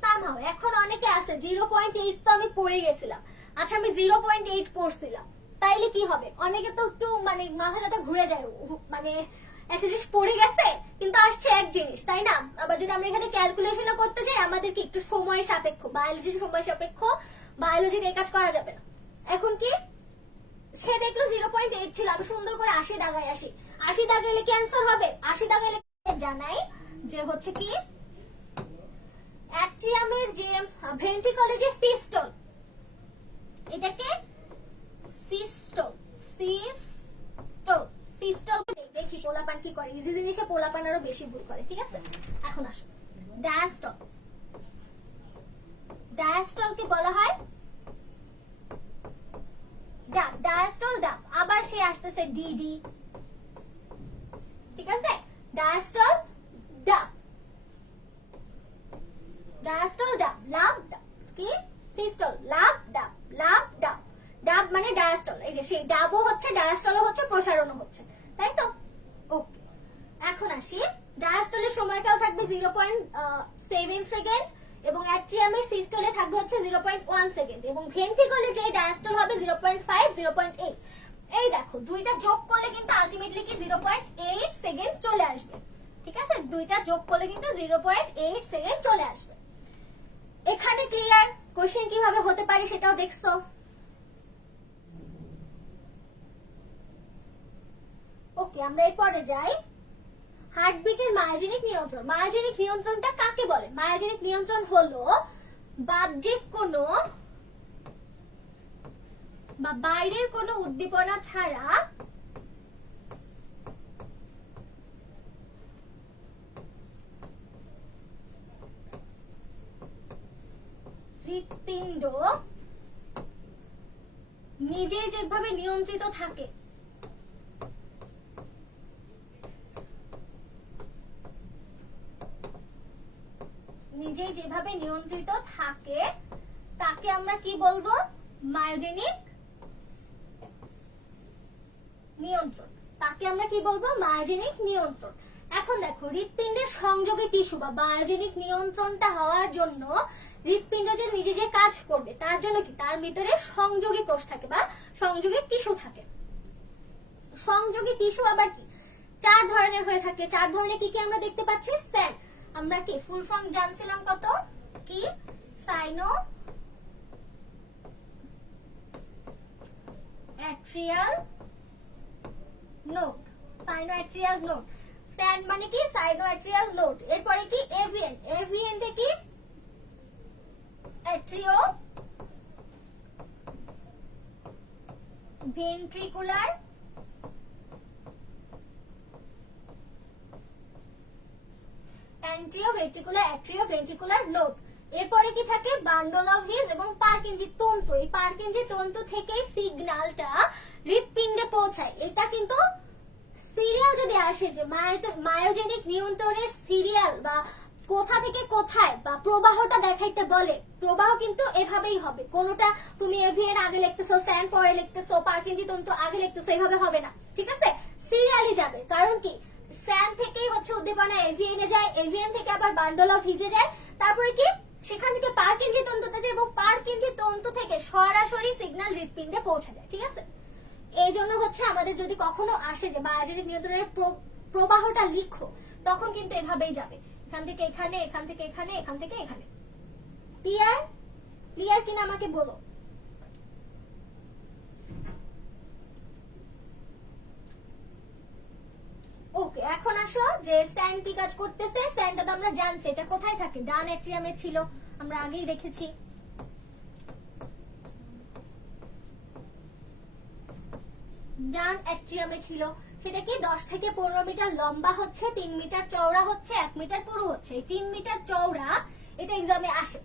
সামহাউ। এখন অনেকে আছে 0.8 তো আমি পড়ে গেছিলাম, আচ্ছা আমি 0.8 পড়ছিলাম, তাইলে কি হবে? অনেকে তো একটু মানে মাথাটা ঘুরে যায়, মানে একটা জিনিস পড়ে গেছে কিন্তু আসছে এক জিনিস, তাই না? আবার যদি আমরা এখানে ক্যালকুলেশনও করতে যাই আমাদেরকে একটু সময় সাপেক্ষ, বায়োলজি সময় সাপেক্ষ, বায়োলজির এই কাজ করা যাবে না। এখন কি সে দেখলো 0.8 ছিল, আমি সুন্দর করে 80 দাগায় আসি, 80 দাগে গেলে কি অ্যান্সার হবে? 80 দাগে গেলে জানাই যে হচ্ছে কি অ্যাট্রিয়ামের যে ভেন্ট্রিকলের যে সিস্টল, এটাকে সিস্টল সিস্টল সিস্টল দেখি পোলাপান কি করে। ইজি জিনিসে পোলাপান আরো বেশি ভুল করে, ঠিক আছে? এখন আসো ডায়াস্টল। ডায়াস্টল কি বলা হয়? ডাব, ডায়াস্টল ডাব। আবার সে আসতেছে ডিডি, ঠিক আছে? ডায়াস্টল ডাব, ডায়াস্টল ডাব, লাভ ডাব কি সিস্টল, লাভ ডাব, লাভ ডাব। ডাব মানে ডায়াস্টল, এই যে সেই ডাবও হচ্ছে ডায়াস্টলও হচ্ছে প্রসারণও হচ্ছে, তাই তো? ওকে, এখন আসি ডায়াস্টলের সময়টাও থাকবে 0.7 সেকেন্ড এবং অ্যাট্রিয়ামের সিস্টলে থাকবে হচ্ছে 0.1 সেকেন্ড এবং ভেন্ট্রিকলে যে ডায়াস্টল হবে 0.5 0.8। এই দেখো দুইটা যোগ করলে কিন্তু আলটিমেটলি কি 0.8 সেকেন্ড চলে আসবে, ঠিক আছে? দুইটা যোগ করলে কিন্তু 0.8 সেকেন্ড চলে আসবে। এখানে ক্লিয়ার? কোশ্চেন কিভাবে হতে পারে সেটাও দেখছো। ওকে, আমরা এরপরে যাই হার্টবিটের মায়োজেনিক নিয়ন্ত্রণ। মায়োজেনিক নিয়ন্ত্রণটা কাকে বলে? মায়োজেনিক নিয়ন্ত্রণ হলো বাহ্যিক কোনো বা বাইরের কোনো উদ্দীপনা ছাড়া হৃৎপিণ্ড নিজে যেভাবে নিয়ন্ত্রিত থাকে, নিজে যেভাবে নিয়ন্ত্রিত থাকে তাকে আমরা কি বলবো? মায়োজেনিক নিয়ন্ত্রণ। তাকে আমরা কি বলবো? মায়োজেনিক নিয়ন্ত্রণ। এখন দেখো হৃৎপিণ্ডের সংযোগী টিস্যু বা মায়োজেনিক নিয়ন্ত্রণটা হওয়ার জন্য হৃৎপিণ্ড যে নিজে যে কাজ করবে তার জন্য কি তার ভিতরে সংযোগী কোষ থাকে বা সংযোগী টিস্যু থাকে। সংযোগী টিস্যু আবার কি 4 ধরনের হয়ে থাকে। 4 ধরনের কি কি আমরা দেখতে পাচ্ছি? স্যান, আমরা কি ফুল ফর্ম জানছিলাম কত কি? সাইনো অ্যাট্রিয়াল নোড, সাইনো অ্যাট্রিয়াল নোড। স্যান মানে কি? সাইনো অ্যাট্রিয়াল নোড। এরপরে কি? এভিএন। এভিএন টা কি? Atrio ventricular atrioventricular node. এরপরে কি থাকে? বান্ডল অফ হিস এবং পার্কিনজি তন্তু। এই পার্কিনজি তন্তু থেকে সিগন্যালটা হৃৎপিণ্ডে পৌঁছায়। এটা কিন্তু সিরিয়াল যদি আসে যে মায়োজেনিক নিয়ন্ত্রণের সিরিয়াল বা কোথা থেকে কোথায় বা প্রবাহটা দেখাইতে বলে, প্রবাহ কিন্তু এভাবেই হবে। কোনটা তুমি এভিএন আগে লিখতেছো, স্যান পরে লিখতেছো, পার্কিনজি তন্তু আগে লিখতেছো, এভাবে হবে না, ঠিক আছে? সিরিয়ালি যাবে। কারণ কি স্যান থেকেই হচ্ছে উদ্দীপনা এভিএন এ যায়, এভিএন থেকে আবার বান্ডল অফ হিজে যায়, তারপরে কি সেখান থেকে পার্কিনজি তন্তুতে যায় এবং পার্কিনজি তন্তু থেকে সরাসরি সিগন্যাল হৃৎপিণ্ডে পৌঁছে যায়, ঠিক আছে? এই জন্য হচ্ছে আমাদের যদি কখনো আসে যে মায়োজেনিক নিয়ন্ত্রণের প্রবাহটা লিখো তখন কিন্তু এভাবেই যাবে, এখান থেকে এখানে, এখান থেকে এখানে, এখান থেকে এখানে। ক্লিয়ার? ক্লিয়ার কিনা আমাকে বলো। ওকে, এখন আসো যে স্যান কি কাজ করতেছে। স্যানটা তো আমরা জানছি এটা কোথায় থাকে, ডান অ্যাট্রিয়ামে ছিল, আমরা আগেই দেখেছি। ডান অ্যাট্রিয়ামে ছিল, সেটা কি 10 থেকে 15 মিটার লম্বা হচ্ছে, 3 মিটার চওড়া হচ্ছে, 1 মিটার পুরু হচ্ছে। এই 3 মিটার চওড়া এটা एग्जाम এ আসে,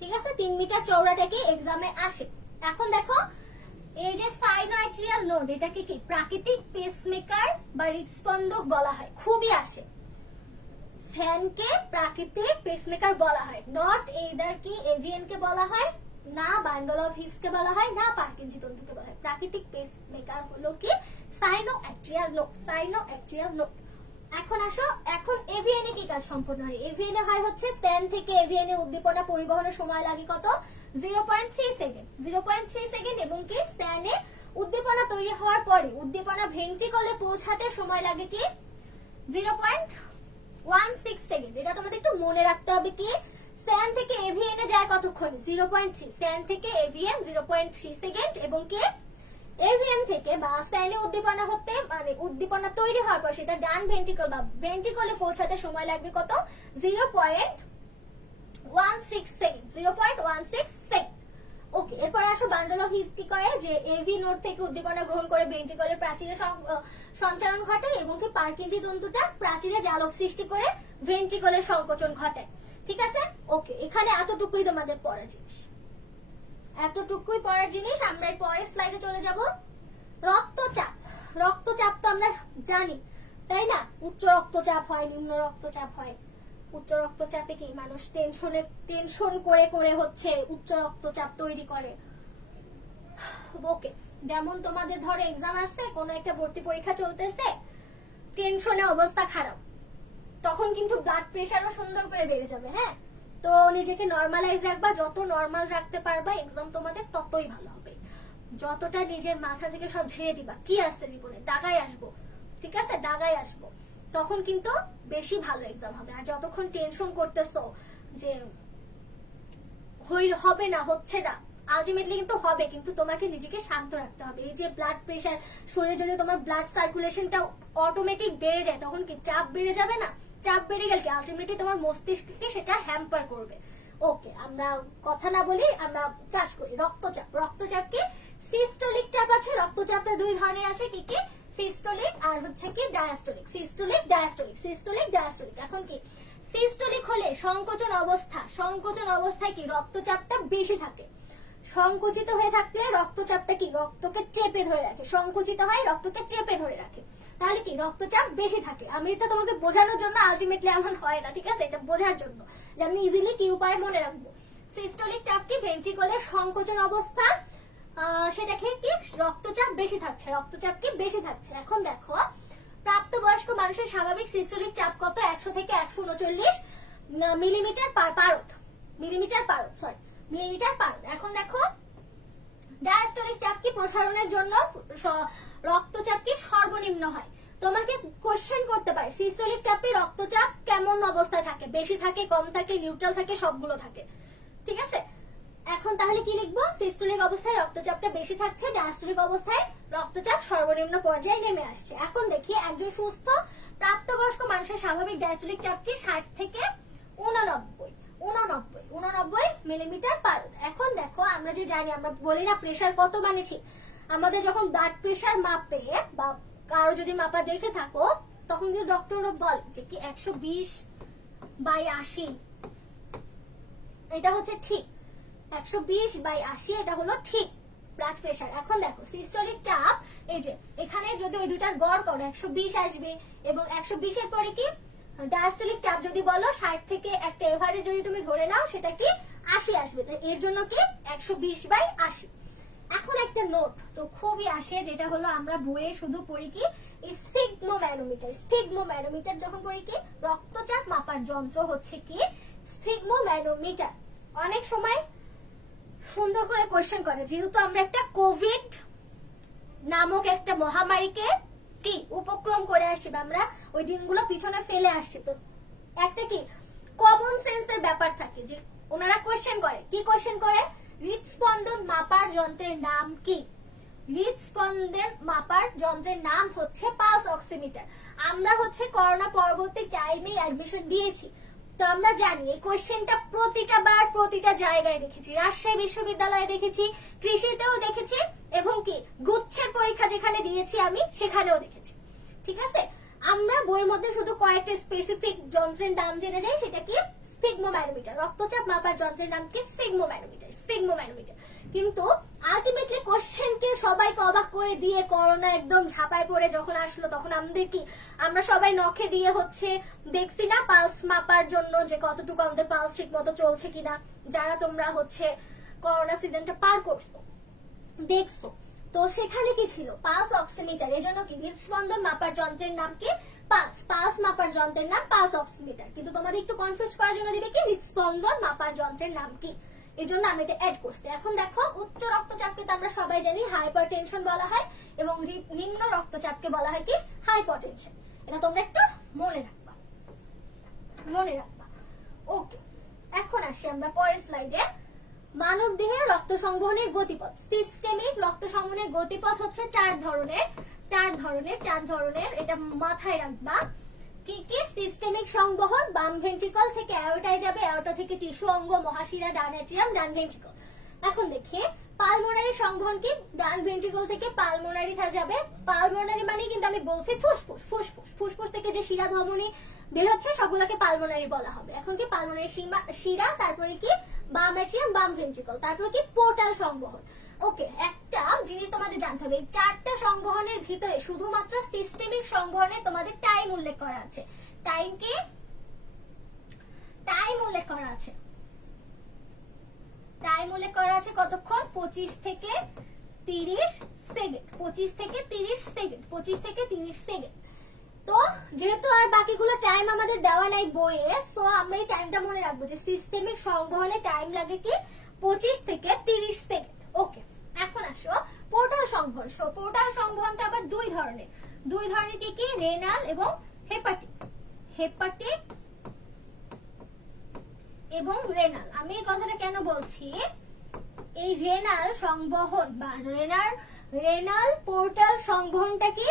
ঠিক আছে? 3 মিটার চওড়াটা কি एग्जाम এ আসে। এখন দেখো এই যে সাইনোঅ্যাট্রিয়াল নোড, এটাকে কি প্রাকৃতিক পেসমেকার বা হৃদস্পন্দক বলা হয়, খুবই আসে। স্যানকে প্রাকৃতিক পেসমেকার বলা হয়, নট এইদার কি এভিএন কে বলা হয় না, বান্ডল অফ হিস কে বলা হয় না, পার্কিনজি তন্তুকে বলা হয়। প্রাকৃতিক পেসমেকার হলো কি সাইনোঅ্যাট্রিয়াল নোড, সাইনোঅ্যাট্রিয়াল নোড। এখন আসো, এখন এভিএন এ কি কাজ সম্পন্ন হয়? এভিএন এ হয় হচ্ছে স্যান থেকে এভিএন এ উদ্দীপনা পরিবহনের সময় লাগে কত? 0.3 সেকেন্ড, 0.3 সেকেন্ড। এবং কি স্যানে উদ্দীপনা তৈরি হওয়ার পরে উদ্দীপনা ভেন্ট্রিকলে পৌঁছাতে সময় লাগে কি 0.16 সেকেন্ড। এটা তোমাদের একটু মনে রাখতে হবে কি স্যান থেকে এভিএন এ যায় কতক্ষণ? 0.3। স্যান থেকে এভিএন 0.3 সেকেন্ড এবং কি এভিএম থেকে বা স্ট্যানি উদ্দীপনা হতে মানে উদ্দীপনা তৈরি হওয়ার পর সেটা ডান ভেন্ট্রিকল বা ভেন্ট্রিকলে পৌঁছাতে সময় লাগবে কত 0.16 সেকেন্ড 0.16 সেকেন্ড। ওকে, এরপরে আসো বান্ডল অফ হিজ কি করে যে এভি নোড থেকে উদ্দীপনা গ্রহণ করে ভেন্ট্রিকলের প্রাচীরে সঞ্চালন ঘটায় এবং কি পার্কিনজি তন্তুটা প্রাচীরে জালক সৃষ্টি করে ভেন্ট্রিকলের সংকোচন ঘটায়। ঠিক আছে, ওকে, এখানে এতটুকুই তোমাদের পড়ার জিনিস, এতটুকুই পড়ার জিনিস। আমরা এর পরের স্লাইডে চলে যাব। রক্তচাপ, রক্তচাপ তো আমরা জানি তাই না, উচ্চ রক্তচাপ হয়, নিম্ন রক্তচাপ হয়। উচ্চ রক্তচাপে কি মানুষ টেনশন করে করে হচ্ছে উচ্চ রক্তচাপ তৈরি করে। ওকে, যেমন তোমাদের ধরো এক্সাম আসছে, কোনো একটা ভর্তি পরীক্ষা চলতেছে, টেনশনে অবস্থা খারাপ, তখন কিন্তু ব্লাড প্রেশারও সুন্দর করে বেড়ে যাবে। হ্যাঁ, তো নিজেকে নরমালাইজ রাখবা, যত নরমাল রাখতে পারবা এক্সাম তোমাদের ততই ভালো হবে। যতটা নিজের মাথা থেকে সব ঝেড়ে দিবা, কি আসছে জীবনে, দাগায় আসবো, ঠিক আছে, দাগায় আসবো, তখন কিন্তু বেশি ভালো এক্সাম হবে। আর যতক্ষণ টেনশন করতেছো যে হবে না, হচ্ছে না, আলটিমেটলি কিন্তু হবে, কিন্তু তোমাকে নিজেকে শান্ত রাখতে হবে। এই যে ব্লাড প্রেশার, শরীরে যদি তোমার ব্লাড সার্কুলেশনটা অটোমেটিক বেড়ে যায়, তখন কি চাপ বেড়ে যাবে না, চাপ বেড়ে গেলে কি আলটিমেটলি তোমার মস্তিষ্ককে সেটা হ্যাম্পার করবে। ওকে, আমরা কথা না বলি, আমরা কাজ করি। রক্তচাপ, রক্তচাপ কি সিস্টোলিক চাপ আছে, রক্তচাপটা দুই ধরনের আছে, কি কি, সিস্টোলিক আর হচ্ছে কি diastolic, systolic diastolic, systolic diastolic. এখন কি সিস্টোলিক হলে সংকোচন অবস্থা, সংকোচন অবস্থায় কি রক্তচাপটা বেশি থাকে, সংকুচিত হয়ে থাকলে রক্তচাপটা কি রক্তকে চেপে ধরে রাখে, সংকুচিত হয় রক্তকে চেপে ধরে রাখে, তাহলে কি রক্তচাপ বেশি থাকে। আমি এটা তোমাকে বোঝানোর জন্য, আলটিমেটলি এমন হয় না, ঠিক আছে, এটা বোঝার জন্য যে আমি ইজিলি কি উপায় মনে রাখবো। সিস্টোলিক চাপ কি ভেন্ট্রিকলের সংকোচন অবস্থা, সেটাকে কি রক্তচাপ বেশি থাকছে, রক্তচাপ কি বেশি থাকছে। এখন দেখো প্রাপ্তবয়স্ক মানুষের স্বাভাবিক সিস্টোলিক চাপ কত, 100 থেকে 139 মিলিমিটার পারদ, মিলিমিটার পারদ, সরি মিলিমিটার পারদ। এখন দেখো ডায়াস্টোলিক চাপ কি প্রসারণের জন্য রক্তচাপ কি সর্বনিম্ন হয়। তোমাকে কোশ্চেন করতে পারে সিস্টোলিক চাপে রক্তচাপ কেমন অবস্থায় থাকে, বেশি থাকে, কম থাকে, নিউট্রাল থাকে, সবগুলো থাকে, ঠিক আছে। এখন তাহলে কি লিখবো, সিস্টোলিক অবস্থায় রক্তচাপটা বেশি থাকছে, ডায়াস্টোলিক অবস্থায় রক্তচাপ সর্বনিম্ন পর্যায়ে নেমে আসছে। এখন দেখি একজন সুস্থ প্রাপ্তবয়স্ক মানুষের স্বাভাবিক ডায়াস্টোলিক চাপ কি 60 থেকে 89 মিলিমিটার পারদ। এখন দেখো আমরা যে জানি, আমরা বলি না প্রেসার কত মানে ঠিক, আমাদের যখন ব্লাড প্রেসার মাপে বা কারো যদি মাপা দেখে থাকো, তখন কিন্তু ডক্টররা বলে যে কি 120/80 এটা হচ্ছে ঠিক, 120/80 এটা হলো ঠিক ব্লাড প্রেসার। এখন দেখো সিস্টোলিক চাপ, এই যে এখানে যদি ওই দুটার গড় করো 120 আসবে, এবং 120 এর পরে কি ডায়াস্টোলিক চাপ যদি বলো 60 থেকে একটা এভারেজ যদি তুমি ধরে নাও, সেটা কি 80 আসবে, এর জন্য কি 120/80। এখন একটা নোট তো খুবই আসে, যেটা হলো আমরা বইয়ে শুধু পড়ি কি স্ফিগমোম্যানোমিটার, স্ফিগমোম্যানোমিটার যখন পড়ি কি রক্তচাপ মাপার যন্ত্র হচ্ছে কি স্ফিগমোম্যানোমিটার। অনেক সময় সুন্দর করে কোশ্চেন করে, যেহেতু আমরা একটা কোভিড নামক একটা মহামারীকে কি উপক্রম করে আসছি, আমরা ওই দিনগুলো পিছনে ফেলে আসছি, তো একটা কি কমন সেন্সের ব্যাপার থাকে যে ওনারা কোশ্চেন করে, কি কোশ্চেন করে, হৃদস্পন্দন মাপার যন্ত্রের নাম কি, হৃদস্পন্দন মাপার যন্ত্রের নাম হচ্ছে পালস অক্সিমিটার। আমরা হচ্ছে করোনা পরবর্তী টাইমে অ্যাডমিশন দিয়েছি, তো আমরা জানি এই কোশ্চেনটা প্রতিটা বার প্রতিটা জায়গায় দেখেছি, রাজশাহী বিশ্ববিদ্যালয়ে দেখেছি, কৃষিতেও দেখেছি, এবং কি গুচ্ছের পরীক্ষা যেখানে দিয়েছি আমি সেখানেও দেখেছি, ঠিক আছে। আমরা বইয়ের মধ্যে শুধু কয়েকটা স্পেসিফিক যন্ত্রের নাম জেনে যাই, সেটা কি স্ফিগমোম্যানোমিটার, রক্তচাপ মাপার যন্ত্রের নাম কি স্ফিগমোম্যানোমিটার, স্ফিগমোম্যানোমিটার। কিন্তু আলটিমেটলি কোশ্চেনকে সবাইকে অবাক করে দিয়ে করোনা একদম ঝাঁপায় পড়ে যখন আসলো, তখন আমাদের কি আমরা সবাই নখে দিয়ে হচ্ছে দেখছি না পালস মাপার জন্য যে কতটুকু আমাদের পালস ঠিক মতো চলছে কিনা, যারা তোমরা হচ্ছে করোনা সিজনটা পার করছো দেখছো, তো সেখানে কি ছিল পালস অক্সিমিটার। এজন্য কি হৃদস্পন্দন মাপার যন্ত্রের নাম কি পালস, পালস মাপার যন্ত্রের নাম পালস অক্সিমিটার। কিন্তু তোমাদের একটু কনফিউজ করার জন্য দিবে কি হৃদস্পন্দন মাপার যন্ত্রের নাম কি, এই জন্য আমি এটা অ্যাড করছি। এখন দেখো উচ্চ রক্তচাপকে তো আমরা সবাই জানি হাইপারটেনশন বলা হয়, এবং নিম্ন রক্তচাপকে বলা হয় কি হাইপোটেনশন। এটা তোমরা একটু মনে রাখবা, মনে রাখবা। ওকে, এখন আসি আমরা পরের স্লাইডে। মানব দেহের রক্ত সংবহনের গতিপথ। সিস্টেমিক রক্ত সংবহনের গতিপথ হচ্ছে চার ধরনের, এটা মাথায় রাখবা। কি কি? সিস্টেমিক সংবহন, বাম ভেন্ট্রিকল থেকে অ্যাওর্টায় যাবে, অ্যাওর্টা থেকে টিস্যু অঙ্গ, মহাশিরা, ডান অ্যাট্রিয়াম, ডান ভেন্ট্রিকল। এখন দেখি পালমোনারি সংবহন কি? ডান ভেন্ট্রিকল থেকে পালমোনারি যাবে। পালমোনারি মানে কিন্তু আমি বলছি ফুসফুস থেকে যে শিরা ধমনী বের হচ্ছে সবগুলোকে পালমোনারি বলা হবে। এখন কি পালমোনারি শিরা, তারপরে কি বাম অ্যাট্রিয়াম, বাম ভেন্ট্রিকল, তারপরে কি পোর্টাল সংবহন। ওকে, একটা জিনিস তোমাদের জানতে হবে, এই চারটা সংবহনের ভিতরে শুধুমাত্র সিস্টেমিক সংবহনের তোমাদের টাইম উল্লেখ করা আছে। টাইম উল্লেখ করা আছে কতক্ষণ? 25 থেকে 30 সেকেন্ড। তো যেহেতু আর বাকিগুলো টাইম আমাদের দেওয়া নাই বইয়ে, সো আমরা এই টাইমটা মনে রাখবো যে সিস্টেমিক সংবহনে টাইম লাগে কি 25 থেকে 30 সেকেন্ড। ওকে, এখন আসো পোর্টাল সংবহন। পোর্টাল সংবহনটা আবার দুই ধরনের কি কি? রেনাল এবং হেপাটিক এবং রেনাল। আমি এই কথাটা কেন বলছি, এই রেনাল সংবহন বা রেনাল পোর্টাল সংবহনটা কি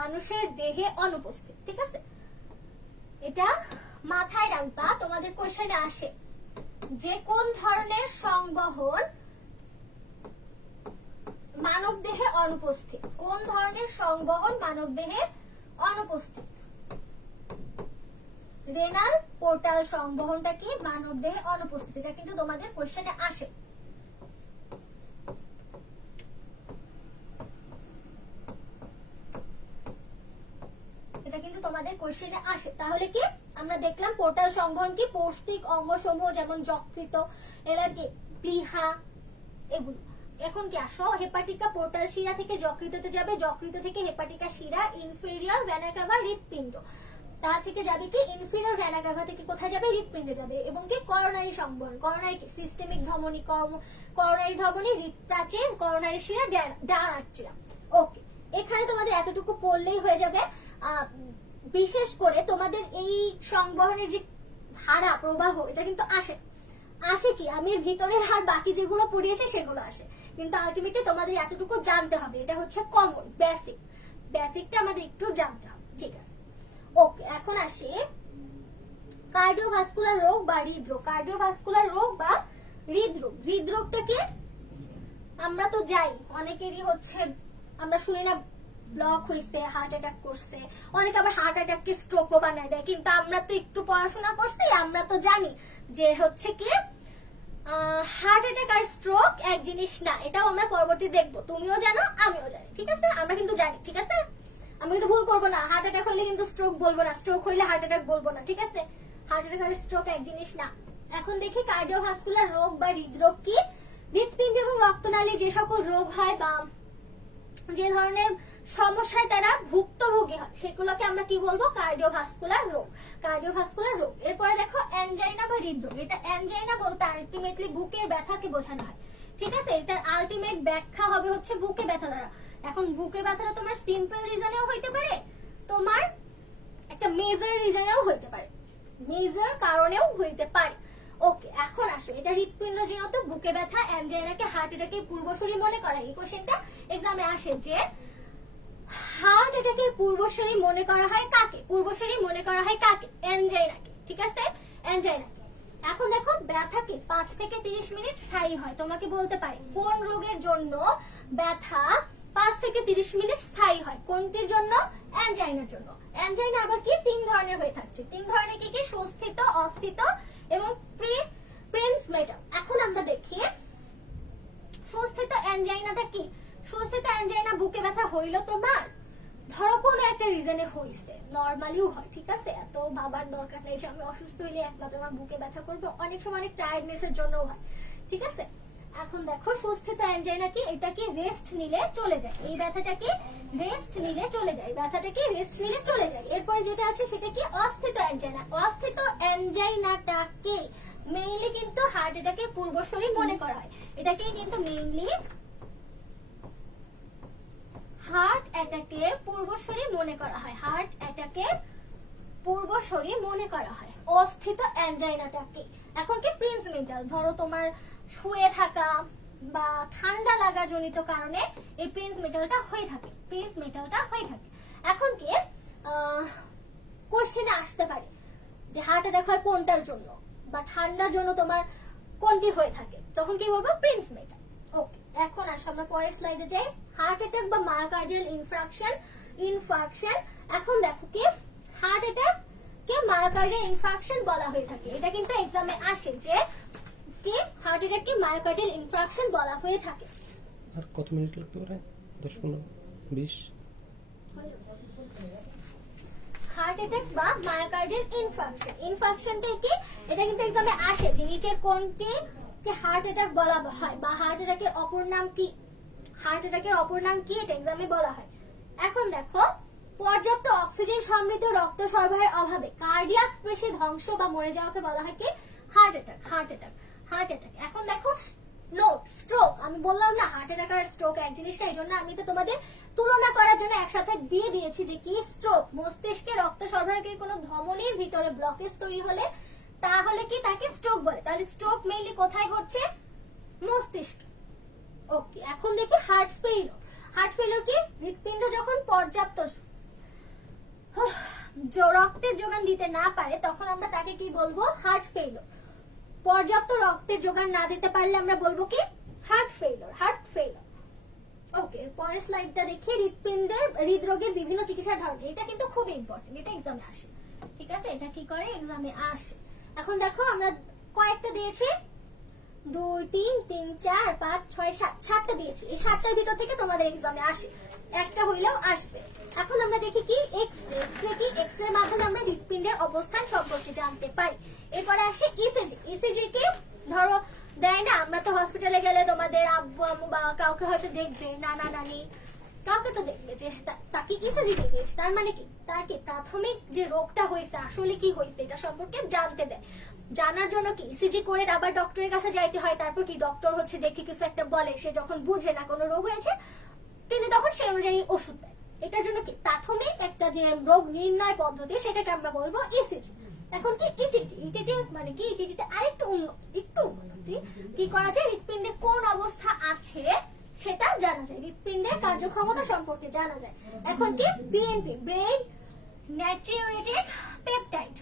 মানুষের দেহে অনুপস্থিত। ঠিক আছে, এটা মাথায় রাখবা, তোমাদের কোশ্চেনে আসে যে কোন ধরনের সংবহন মানব দেহে অনুপস্থিত। রেনাল পোর্টাল সংবহনটা কি? মানব দেহে অনুপস্থিত। এটা কিন্তু তোমাদের কোশ্চেনে আসে। তাহলে কি আমরা দেখলাম পোর্টাল সংবহন কি? পৌষ্টিক অঙ্গসমূহ যেমন যকৃত, এলাকি, প্লীহা, এগুলো। এখন কি আসো হেপাটিকা পোর্টাল শিরা থেকে যকৃততে যাবে, যকৃত থেকে হেপাটিকা শিরা, ইনফেরিয়র ভেনা কাভা, হৃৎপিণ্ড, তা থেকে যাবে কি ইনফেরিয়র ভেনা কাভা থেকে কোথায় যাবে? হৃৎপিণ্ডে যাবে। এবং কি করোনারি সংবহন, করোনারি কি? সিস্টেমিক ধমনী, করোনারি ধমনী, হৃৎপ্রাচীর, করোনারি শিরা, ডান আর্ট্রিয়াম। ওকে, এখানে তোমাদের এতটুকু পড়লেই হয়ে যাবে। বিশেষ করে তোমাদের এই সংবহনের যে ধারা প্রবাহ, এটা কিন্তু আসে কি আমি এর ভিতরে আর বাকি যেগুলো পড়িয়েছি সেগুলো আসে, কিন্তু আলটিমেটলি তোমাদের এতটুকু জানতে হবে। এটা হচ্ছে কমন বেসিকটা আমাদের একটু জানতে হবে। ঠিক আছে, ওকে, এখন আসি কার্ডিওভাস্কুলার রোগ বা হৃদরোগ। হৃদরোগটা কি? আমরা তো যাই, অনেকেরই হচ্ছে আমরা শুনি না ব্লক হইছে, হার্ট অ্যাটাক করছে, অনেকে আবার হার্ট অ্যাটাককে স্ট্রোকও বানায় দেয়। কিন্তু আমরা তো একটু পড়াশোনা করছি, আমরা তো জানি যে হচ্ছে কি হার্ট অ্যাটাক আর স্ট্রোক এক জিনিস না। এটাও আমরা পরবর্তী দেখবো, তুমিও জানো আমিও জানি। ঠিক আছে, আমরা কিন্তু জানি। ঠিক আছে, আমি কিন্তু ভুল করবো না। হার্ট অ্যাটাক হইলে কিন্তু স্ট্রোক বলবো না, স্ট্রোক হইলে হার্ট অ্যাটাক বলবো না। ঠিক আছে, হার্ট অ্যাটাক আর স্ট্রোক এক জিনিস না। এখন দেখি কার্ডিওভাস্কুলার রোগ বা হৃদরোগ কি? হৃৎপিণ্ড এবং রক্তনালী যে সকল রোগ হয় বা যে ধরনের সমস্যায় তারা ভুক্তভোগী হয় সেগুলোকে আমরা কি বলবো? কার্ডিওভাস্কুলার রোগ। এরপরে দেখো অ্যানজাইনা বা হৃদরোগ। এটা অ্যানজাইনা বলতে আলটিমেটলি বুকের ব্যথাকে বোঝানো হয়। ঠিক আছে, এটার আলটিমেট ব্যাখ্যা হবে হচ্ছে বুকে ব্যথা দ্বারা। এখন বুকে ব্যথাটা তোমার সিম্পল রিজনেও হইতে পারে, তোমার একটা মেজর রিজনেও হইতে পারে, মেজর কারণেও হইতে পারে। ওকে, এখন আসো এটা হৃৎপিণ্ডজনিত বুকে ব্যথা অ্যানজাইনাকে হার্ট অ্যাটাকের পূর্বসূরি মনে করা। এই কোশ্চেনটা এক্সামে আসে যে হার্ট অ্যাটাকের পূর্বসূরি মনে করা হয় কাকে? অ্যানজাইনাকে। ঠিক আছে, অ্যানজাইনাকে। এখন দেখো ব্যথা কি 5 থেকে 30 মিনিট স্থায়ী হয়। তোমাকে বলতে পারি কোন রোগের জন্য ব্যথা 5 থেকে 30 মিনিট স্থায়ী হয়? কোনটির জন্য? অ্যানজাইনার জন্য। অ্যানজাইনা আবার কি 3 ধরনের হয়ে থাকছে। 3 ধরনের কি কি? সুস্থিত, অস্থিত এবং প্রিন্সমেটাল। এখন আমরা দেখি সুস্থিত অ্যানজাইনাটা কি। সুস্থিত অ্যানজাইনা বুকে ব্যথা হইলো তোমার, ধরো কোনো একটা রিজনে হইছে, নরমালিও হয়। ঠিক আছে, এত ভাবার দরকার নেই যে আমি অসুস্থ হইলে একমাত্র আমার বুকে ব্যথা করবে। অনেক সময় অনেক টায়ার্ডনেসের জন্যও হয়। ঠিক আছে, এখন দেখো সুস্থিত অ্যানজাইনা কি? এটা কি রেস্ট নিলে চলে যায়। এই ব্যথাটাকে রেস্ট নিলে চলে যায়। এরপর যেটা আছে সেটা কি? অস্থিত অ্যানজাইনা। অস্থিত অ্যানজাইনাটাকে মেইনলি কিন্তু হার্ট অ্যাটাকের পূর্বসূরি মনে করা হয়। এটাকে কিন্তু মেইনলি হার্ট অ্যাটাকের পূর্বসূরি মনে করা হয়। অস্থিত অ্যানজাইনাটাকে। এখন কি? প্রিন্সমেটাল। ধরো তোমার শুয়ে থাকা বা ঠান্ডা লাগা জনিত কারণে এই প্রিন্স মেটালটা হয়ে থাকে, প্রিন্স মেটালটা হয়ে থাকে। এখন কি কোশ্চেনে আসতে পারে যে হার্ট অ্যাটাক হয় কোনটার জন্য বা ঠান্ডার জন্য তোমার কোনটি হয়ে থাকে, তখন কি বলবো প্রিন্স মেটাল। ওকে, এখন আসো আমরা পরের স্লাইডে যাই। হার্ট অ্যাটাক বা মায়োকার্ডিয়াল ইনফার্কশন। এখন দেখো কি হার্ট অ্যাটাক কে মায়োকার্ডিয়াল ইনফার্কশন বলা হয়ে থাকে। এটা কিন্তু এক্সামে আসে যে কি হার্ট অ্যাটাক কে মায়োকার্ডিয়াল ইনফার্কশন বলা হয়ে থাকে। আর কত মিনিট লাগতে পারে? 10, 15, 20? হার্ট অ্যাটাক বা মায়োকার্ডিয়াল ইনফার্কশনটা কি, এটা কিন্তু এক্সামে আসে যে নিচের কোনটি কে হার্ট অ্যাটাক বলা হয় বা হার্ট অ্যাটাকের অপর নাম কি, হার্ট অ্যাটাকের অপর নাম কি, এটা এক্সামে বলা হয়। এখন দেখো পর্যাপ্ত অক্সিজেন সমৃদ্ধ রক্ত সরবরাহের অভাবে কার্ডিয়াক পেশি ধ্বংস বা মরে যাওয়াকে বলা হয় কি heart attack. Heart attack, heart attack. এখন দেখো নোট স্ট্রোক, আমি বললাম না হার্ট অ্যাটাক আর স্ট্রোক এক জিনিসটা, এই জন্য আমি তো তোমাদের তুলনা করার জন্য একসাথে দিয়ে দিয়েছি যে কি স্ট্রোক, মস্তিষ্কে রক্ত সরবরাহের কোনো ধমনির ভিতরে ব্লকেজ তৈরি হলে তাহলে কি তাকে স্ট্রোক বলে। তাহলে স্ট্রোক মেইনলি কোথায় ঘটছে? মস্তিষ্কে। ওকে, এখন দেখি হার্ট ফেইলিওর। হার্ট ফেইলিওর কি, হৃৎপিণ্ড যখন পর্যাপ্ত রক্তের যোগান দিতে না পারে তখন আমরা তাকে কি বলবো? Heart failure. পর্যাপ্ত রক্তের যোগান না দিতে পারলে আমরা বলবো কি হার্ট ফেইলিওর, হার্ট ফেইলিওর। ওকে, পরের স্লাইডটা দেখি হৃদরোগের বিভিন্ন চিকিৎসার ধরন। এটা কিন্তু খুব ইম্পর্টেন্ট, এটা এক্সামে আসে। ঠিক আছে, এটা কি করে এক্সামে আসে। এখন দেখো আমরা কয়েকটা দিয়েছি, 2, 3, 3, 4, 5, 6, 7, 7টা দিয়েছি। এই 7টার ভিতর থেকে তোমাদের এক্সামে আসে, একটা হইলেও আসবে। এখন আমরা দেখি কি এক্সরে। এক্সরে কি, এক্সরের মাধ্যমে আমরা হৃৎপিণ্ডের অবস্থান সম্পর্কে জানতে পারি। এরপরে আসে ইসিজি। ইসিজি কি ধরো দেয় না, আমরা তো হসপিটালে গেলে তোমাদের আব্বু আম্মু বা কাউকে হয়তো দেখবে, নানা নানি কাউকে তো দেখবে যে তাকে ইসিজি দিয়ে দিয়েছে, তার মানে কি তাকে প্রাথমিক যে রোগটা হয়েছে আসলে কি হয়েছে এটা সম্পর্কে জানতে দেয়। জানার জন্য কি ইসিজি করে আবার ডক্টরের কাছে যাইতে হয়। তারপর কি ডক্টর হচ্ছে দেখে কিছু একটা বলে, সে যখন বুঝে না কোনো রোগ হয়েছে তিনি তখন সেই অনুযায়ী ওষুধ দেয়। এটার জন্য কি প্রাথমিক একটা যে রোগ নির্ণয় পদ্ধতি সেটাকে আমরা বলবো ইসিজি। এখন কি ইটিটি। ইটিটি মানে কি, ইটিটিতে আরেকটু একটু কি করা যায়, হৃৎপিণ্ডের কোন অবস্থা আছে সেটা জানা যায়, হৃৎপিণ্ডের কার্যক্ষমতা সম্পর্কে জানা যায়। এখন কি বিএনপি, ব্রেন নাইট্রিউরেটিক পেপটাইড।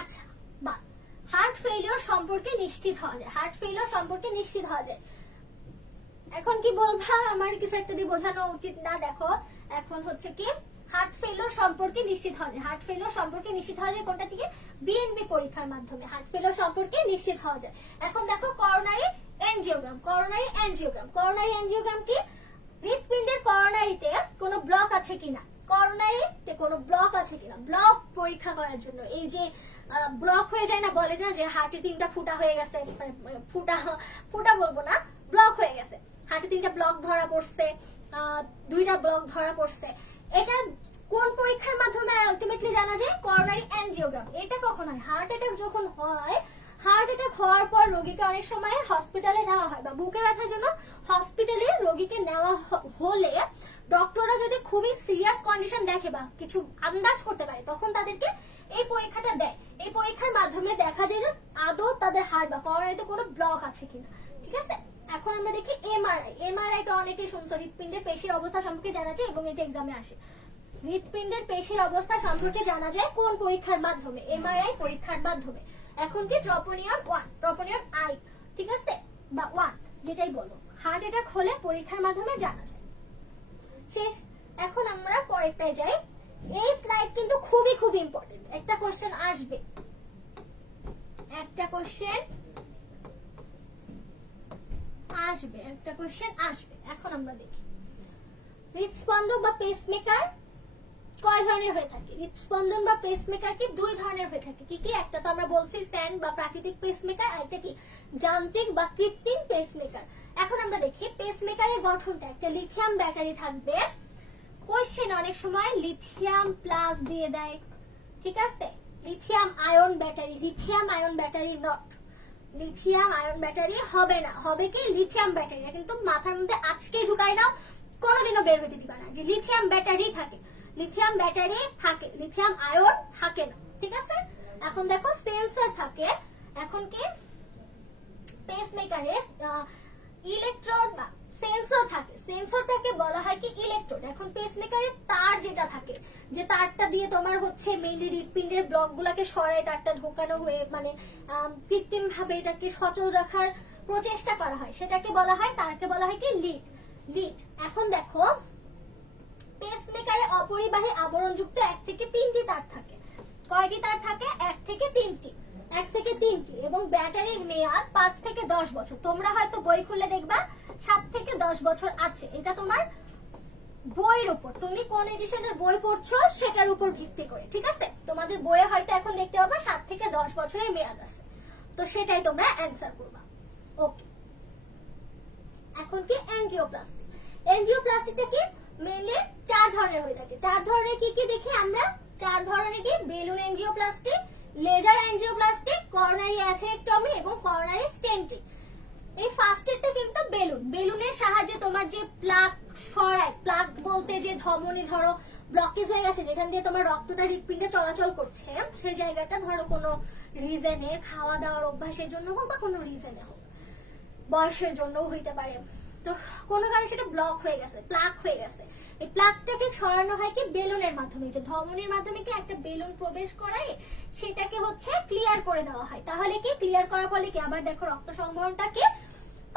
আচ্ছা, বা হার্ট ফেইলিওর সম্পর্কে নিশ্চিত হওয়া যায়, হার্ট ফেইলিওর সম্পর্কে নিশ্চিত হওয়া যায়। এখন কি বলবা আমার কিছু একটা দিয়ে বোঝানো উচিত না? দেখো এখন হচ্ছে কি হার্ট ফেইলিওর সম্পর্কে নিশ্চিত হওয়া যায়। হার্ট ফেইলিওর সম্পর্কে নিশ্চিত হওয়া যায় কোনটা থেকে? বিএনপি পরীক্ষার মাধ্যমে হার্ট ফেইলিওর সম্পর্কে নিশ্চিত হওয়া যায়। এখন দেখো coronary angiogram. Coronary angiogram, coronary angiogram কি হৃৎপিণ্ডের করোনারিতে কোনো ব্লক আছে কিনা, করোনারিতে কোনো ব্লক আছে কিনা ব্লক পরীক্ষা করার জন্য। এই যে ব্লক হয়ে যায় না, বলে না যে হার্টে 3টা ফুটা হয়ে গেছে, ফুটা বলবো না, ব্লক হয়ে গেছে, হার্টে 3টা ব্লক ধরা পড়ছে, 2টা ব্লক ধরা পড়ছে। এটা কোন পরীক্ষার মাধ্যমে আলটিমেটলি জানা যায়? Coronary angiogram. এটা কখন হয়? হার্ট অ্যাটাক যখন হয়, হার্ট অ্যাটাক হওয়ার পর রোগীকে অনেক সময় হসপিটালে নেওয়া হয় বা বুকে ব্যথার জন্য হসপিটালে রোগীকে নেওয়া হলে ডক্টররা যদি খুবই সিরিয়াস কন্ডিশন দেখে বা কিছু আন্দাজ করতে পারে তখন তাদেরকে এই পরীক্ষাটা দেয়। এই পরীক্ষার মাধ্যমে দেখা যায় যে আদৌ তাদের হার্ট বা করোনারিতে কোনো ব্লক আছে কিনা। ঠিক আছে, এখন আমরা দেখি এমআরআই। এমআরআই তো অনেকেই শুনছো, হৃৎপিণ্ডের পেশির অবস্থা সম্পর্কে জানা যায় এবং এটা এক্সামে আসে। হৃৎপিণ্ডের পেশির অবস্থা সম্পর্কে জানা যায় কোন পরীক্ষার মাধ্যমে? এমআরআই পরীক্ষার মাধ্যমে। এখন কি ট্রপোনিয়ন 1, ট্রপোনিয়ন আই, ঠিক আছে, বা 1 যেটাই বলো, হার্ট অ্যাটাক হলে পরীক্ষার মাধ্যমে জানা যায়। শেষ। এখন আমরা পরেরটায় যাই। এই স্লাইড কিন্তু খুবই খুবই ইম্পর্টেন্ট, একটা কোশ্চেন আসবে, একটা কোশ্চেন আসবে। এখন আমরা দেখি হৃদস্পন্দন বা পেসমেকার কয় ধরনের হয়ে থাকে? হৃদস্পন্দন বা পেসমেকার কি 2 ধরনের হয়ে থাকে। কি কি? একটা তো আমরা বলছি স্ট্যান্ড বা প্রাকৃতিক পেসমেকার, আর একটা কি যান্ত্রিক বা কৃত্রিম পেসমেকার। এখন আমরা দেখি পেসমেকারের গঠনটা, একটা লিথিয়াম ব্যাটারি থাকবে। কোশ্চেন অনেক সময় লিথিয়াম প্লাস দিয়ে দেয়, ঠিক আছে, lithium ion battery, lithium ion battery not, lithium ion battery হবে না, হবে কি লিথিয়াম ব্যাটারি। কিন্তু মাথার মধ্যে আজকেই ঢুকাই নাও, কোনোদিনও বের হতে দিবা না যে লিথিয়াম ব্যাটারি থাকে, লিথিয়াম ব্যাটারি থাকে, লিথিয়াম আয়ন থাকে না। ঠিক আছে, এখন দেখো সেন্সর থাকে। এখন কি পেসমেকারে ইলেকট্রোড বা সেন্সর থাকে, সেন্সরটাকে বলা হয় কি ইলেকট্রোড। এখন পেসমেকারে তার যেটা থাকে, যে তারটা দিয়ে তোমার হচ্ছে মেইনলি হৃৎপিণ্ডের ব্লকগুলোকে সরায় তারটা ঢোকানো হয়ে মানে কৃত্রিম ভাবে এটাকে সচল রাখার প্রচেষ্টা করা হয়, সেটাকে বলা হয়, তারকে বলা হয় কি লিড। এখন দেখো পেসমেকারে অপরিবাহী আবরণযুক্ত 1 থেকে 3টি তার থাকে। কয়টি তার থাকে? 1 থেকে 3টি, 1 থেকে 3টি। এবং ব্যাটারির মেয়াদ 5 থেকে 10 বছর। তোমরা হয়তো বই খুলে দেখবা 7 থেকে 10 বছর আছে। এটা তোমার বইয়ের উপর, তুমি কোন এডিশনের বই পড়ছো সেটার উপর ভিত্তি করে, ঠিক আছে? তোমাদের বইয়ে হয়তো এখন দেখতে পাবা 7 থেকে 10 বছরের মেয়াদ আছে, তো সেটাই তোমরা অ্যানসার করবা। ওকে, এখন কি এনজিওপ্লাস্টি। এনজিওপ্লাস্টিটা কি মেইনলি 4 ধরনের হয়ে থাকে। 4 ধরনের কি কি দেখি আমরা? 4 ধরনের কি? Balloon angioplasty, laser angioplasty, coronary atherectomy এবং করোনারি স্টেন্টিং। এই ফার্স্টেরটা কিন্তু বেলুন, বেলুনের সাহায্যে তোমার যে প্লাক সরায়, প্লাক বলতে যে ধমনী ধরো ব্লকেজ হয়ে গেছে যেখান দিয়ে তোমার রক্তটা হৃৎপিণ্ডে চলাচল করছে, সেই জায়গাটা ধরো কোনো রিজনে, খাওয়া দাওয়ার অভ্যাসের জন্য হোক বা কোনো রিজনে হোক, বয়সের জন্য হইতে পারে, তো কোনো কারণে সেটা ব্লক হয়ে গেছে, প্লাক হয়ে গেছে। এই প্লাকটাকে সরানো হয় কি বেলুনের মাধ্যমে, যে ধমনীর মাধ্যমে কি একটা বেলুন প্রবেশ করায় সেটাকে হচ্ছে ক্লিয়ার করে দেওয়া হয়। তাহলে কি ক্লিয়ার করার ফলে কি আবার দেখো রক্ত সংবহনটাকে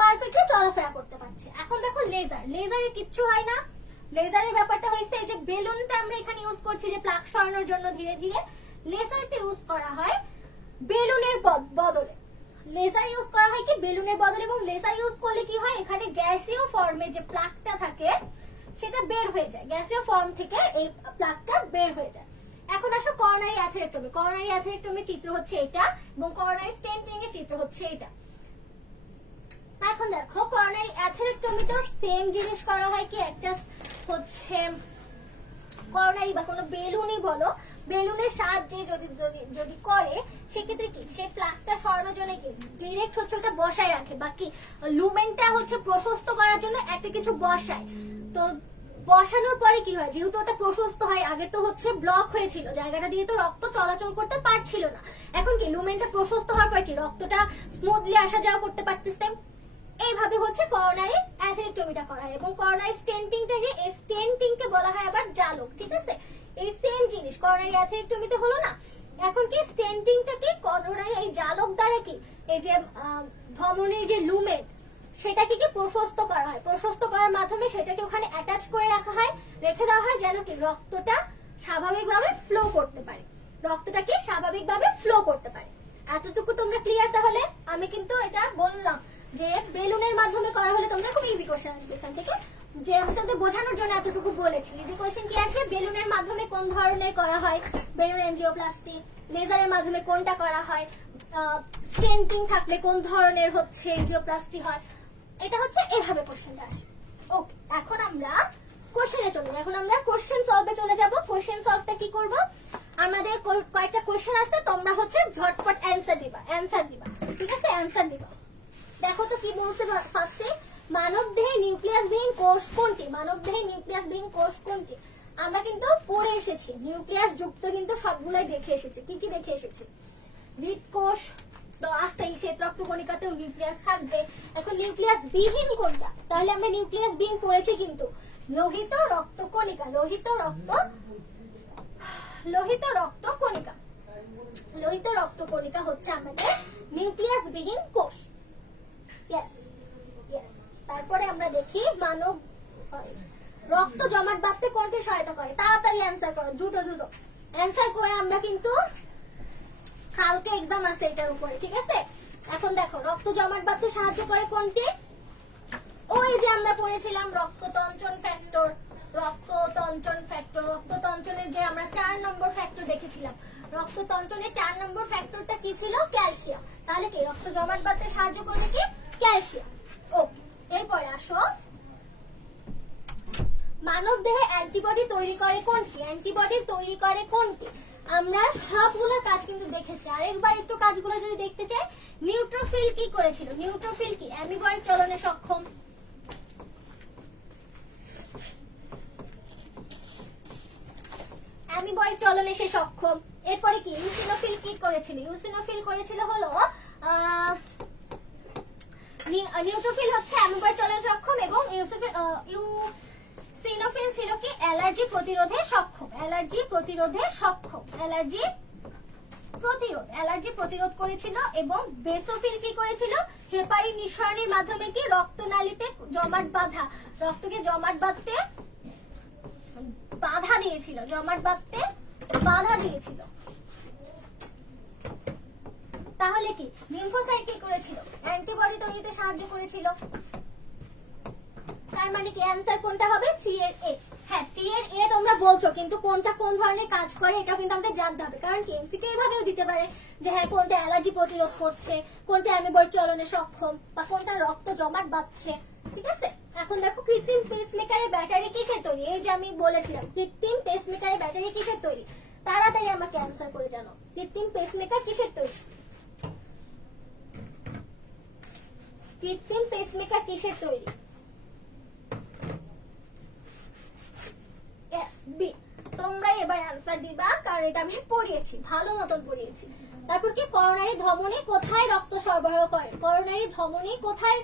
পারফেক্টলি চলাফেরা করতে পারছে। এখন দেখো লেজার, লেজারে কিচ্ছু হয় না। লেজারের ব্যাপারটা হয়েছে এই যে বেলুনটা আমরা এখানে ইউজ করছি যে প্লাক সরানোর জন্য, ধীরে ধীরে লেজারটা ইউজ করা হয় বেলুনের বদলে। লেজার ইউজ করা হয় কি বেলুনের বদলে, এবং লেজার ইউজ করলে কি হয় এখানে গ্যাসীয় ফর্মে যে প্লাকটা থাকে সেটা বের হয়ে যায়, গ্যাসীয় ফর্ম থেকে এই প্লাকটা বের হয়ে যায়। এখন আসো করোনারি অ্যাথেরেক্টমি। করোনারি অ্যাথেরেক্টমির চিত্র হচ্ছে এটা এবং করোনারি স্টেন্টিং এর চিত্র হচ্ছে এটা। এখন দেখো করোনারি অ্যাথেরেক্টমিতেও সেম জিনিস করা হয় কি, একটা হচ্ছে করোনারি বা কোনো বেলুনই বলো, বেলুনের সাহায্যে যদি করে সেক্ষেত্রে কি সে প্লাকটা সরানোর জন্য কি ডিরেক্ট হচ্ছে ওটা বসায় রাখে, বাকি লুমেনটা হচ্ছে প্রশস্ত করার জন্য একটা কিছু বসায়। তো বসানোর পরে কি হয়, যেহেতু ওটা প্রশস্ত হয়, আগে তো হচ্ছে ব্লক হয়েছিল জায়গাটা দিয়ে, তো রক্ত চলাচল করতে পারছিল না। এখন কি লুমেনটা প্রশস্ত হওয়ার পর কি রক্তটা স্মুথলি আসা যাওয়া করতে পারতেছে। এইভাবে হচ্ছে করোনারি অ্যাথেরেক্টমিটা করা হয়। এবং করোনারি স্টেন্টিংটাকে, এই স্টেন্টিংকে বলা হয় আবার জালক, ঠিক আছে? এই সেম জিনিস করোনারি অ্যাথেরেক্টমিতে হলো না, এখন কি স্টেন্টিংটাকে করোনারি এই জালক দ্বারা কি এই যে ধমনীর যে লুমেন সেটাকে কি প্রশস্ত করা হয়, প্রশস্ত করার মাধ্যমে সেটাকে ওখানে অ্যাটাচ করে রাখা হয়, রেখে দেওয়া হয় যেন কি রক্তটা স্বাভাবিকভাবে ফ্লো করতে পারে, রক্তটাকে স্বাভাবিকভাবে ফ্লো করতে পারে। এতটুকু তোমরা ক্লিয়ার? তাহলে আমি কিন্তু এটা বললাম যে বেলুনের মাধ্যমে করা হলে তোমরা খুব ইজি কোশ্চেন আসবে এখান থেকে, যে আমি তোমাদের বোঝানোর জন্য এতটুকু বলেছি। ইজি কোশ্চেন কি আসবে? বেলুনের মাধ্যমে কোন ধরনের করা হয়, বেলুন এনজিওপ্লাস্টি, লেজারের মাধ্যমে কোনটা করা হয়, স্টেন্টিং থাকলে কোন ধরনের হচ্ছে এনজিওপ্লাস্টি হয়, এটা হচ্ছে এভাবে কোশ্চেনটা আসে। ওকে, এখন আমরা কোশ্চেনে চলে যাই। এখন আমরা কোশ্চেন সলভে চলে যাব। কোশ্চেন সলভটা কি করব, আমাদের কয়েকটা কোশ্চেন আছে, তোমরা হচ্ছে ঝটপট অ্যানসার দিবা, ঠিক আছে? অ্যানসার দিবা। দেখো তো কি বলছে ফার্স্টে, মানবদেহে নিউক্লিয়াসবিহীন কোষ কোনটি? মানবদেহে নিউক্লিয়াসবিহীন কোষ কোনটি? আমরা কিন্তু পড়ে এসেছি, নিউক্লিয়াস যুক্ত কিন্তু সবগুলাই দেখে এসেছি। কি কি দেখে এসেছি? হৃদকোষ তো আছেই, শ্বেত রক্তকণিকাতেও নিউক্লিয়াস থাকবে। এখন নিউক্লিয়াস বিহীন কোনটা? তাহলে আমরা নিউক্লিয়াস বিহীন পড়েছি কিন্তু লোহিত রক্তকণিকা, লোহিত রক্তকণিকা হচ্ছে আমাদের নিউক্লিয়াস বিহীন কোষ। ইয়েস। তারপরে আমরা দেখি রক্ত জমাট বাঁধতে কোনটি সহায়তা করে? তাড়াতাড়ি অ্যানসার করো, দ্রুত অ্যানসার করে আমরা কিন্তু কালকে এক্সাম আছে এটার উপরে, ঠিক আছে? এখন দেখো রক্ত জমাট বাঁধতে সাহায্য করে কোনটি? ওই যে আমরা পড়েছিলাম রক্ততঞ্চন ফ্যাক্টর, রক্ততঞ্চনের যে আমরা 4 নম্বর ফ্যাক্টর দেখেছিলাম, রক্ততঞ্চনের 4 নম্বর ফ্যাক্টরটা কি ছিল? ক্যালসিয়াম। তাহলে কি রক্ত জমাট বাঁধতে সাহায্য করবে কি? ক্যালসিয়াম। ওকে, এরপরে আসো মানব দেহে অ্যান্টিবডি তৈরি করে কোনটি? আমরা সবগুলো কাজ কিন্তু দেখেছি, আরেকবার একটু কাজগুলো যদি দেখতে চাই, নিউট্রোফিল কি করেছিল? নিউট্রোফিল কি অ্যামিবয়েড চলনে সক্ষম, সে সক্ষম। এরপরে কি ইউসিনোফিল কি করেছিল? ইউসিনোফিল করেছিল হলো নিউট্রোফিল হচ্ছে অ্যামিবার চলন সক্ষম এবং ইউসিনোফিল ছিল কি অ্যালার্জি প্রতিরোধে সক্ষম। অ্যালার্জি প্রতিরোধে সক্ষম, অ্যালার্জি প্রতিরোধ করেছিল। এবং বেসোফিল কি করেছিল? হেপারিন নিঃসরণের মাধ্যমে কি রক্তনালীতে জমাট বাঁধা, রক্তকে জমাট বাঁধতে বাধা দিয়েছিল, জমাট বাঁধতে বাধা দিয়েছিল। তাহলে কি লিম্ফোসাইট কি করেছিল? অ্যান্টিবডি তৈরিতে সাহায্য করেছিল। তার মানে কি অ্যানসার কোনটা হবে? 3 এর A। হ্যাঁ 3 এর A তোমরা বলছো, কিন্তু কোনটা কোন ধরনের কাজ করে এটা কিন্তু আমাদের জানতে হবে। কারণ কি এমসিকিউ এইভাবেও দিতে পারে যে হ্যাঁ কোনটা অ্যালার্জি প্রতিরোধ করছে, কোনটা অ্যামিবার চলনে সক্ষম, বা কোনটা রক্ত জমাট বাঁধছে। ঠিক আছে, এখন দেখো কৃত্রিম পেসমেকারের ব্যাটারি কিসের তৈরি? এই যে আমি বলেছিলাম কৃত্রিম পেসমেকারের ব্যাটারি কিসের তৈরি? তাড়াতাড়ি আমাকে অ্যানসার করে জানো, কৃত্রিম পেসমেকার কিসের তৈরি? কৃত্রিম পেসমেকার কিসের তৈরি? yes b। তোমরা এবার অ্যানসার দিবা, কারণ এটা আমি পড়িয়েছি, ভালো মতন পড়িয়েছি। তারপর কি করোনারি ধমনী কোথায় রক্ত সরবরাহ করে? করোনারি ধমনী কোথায়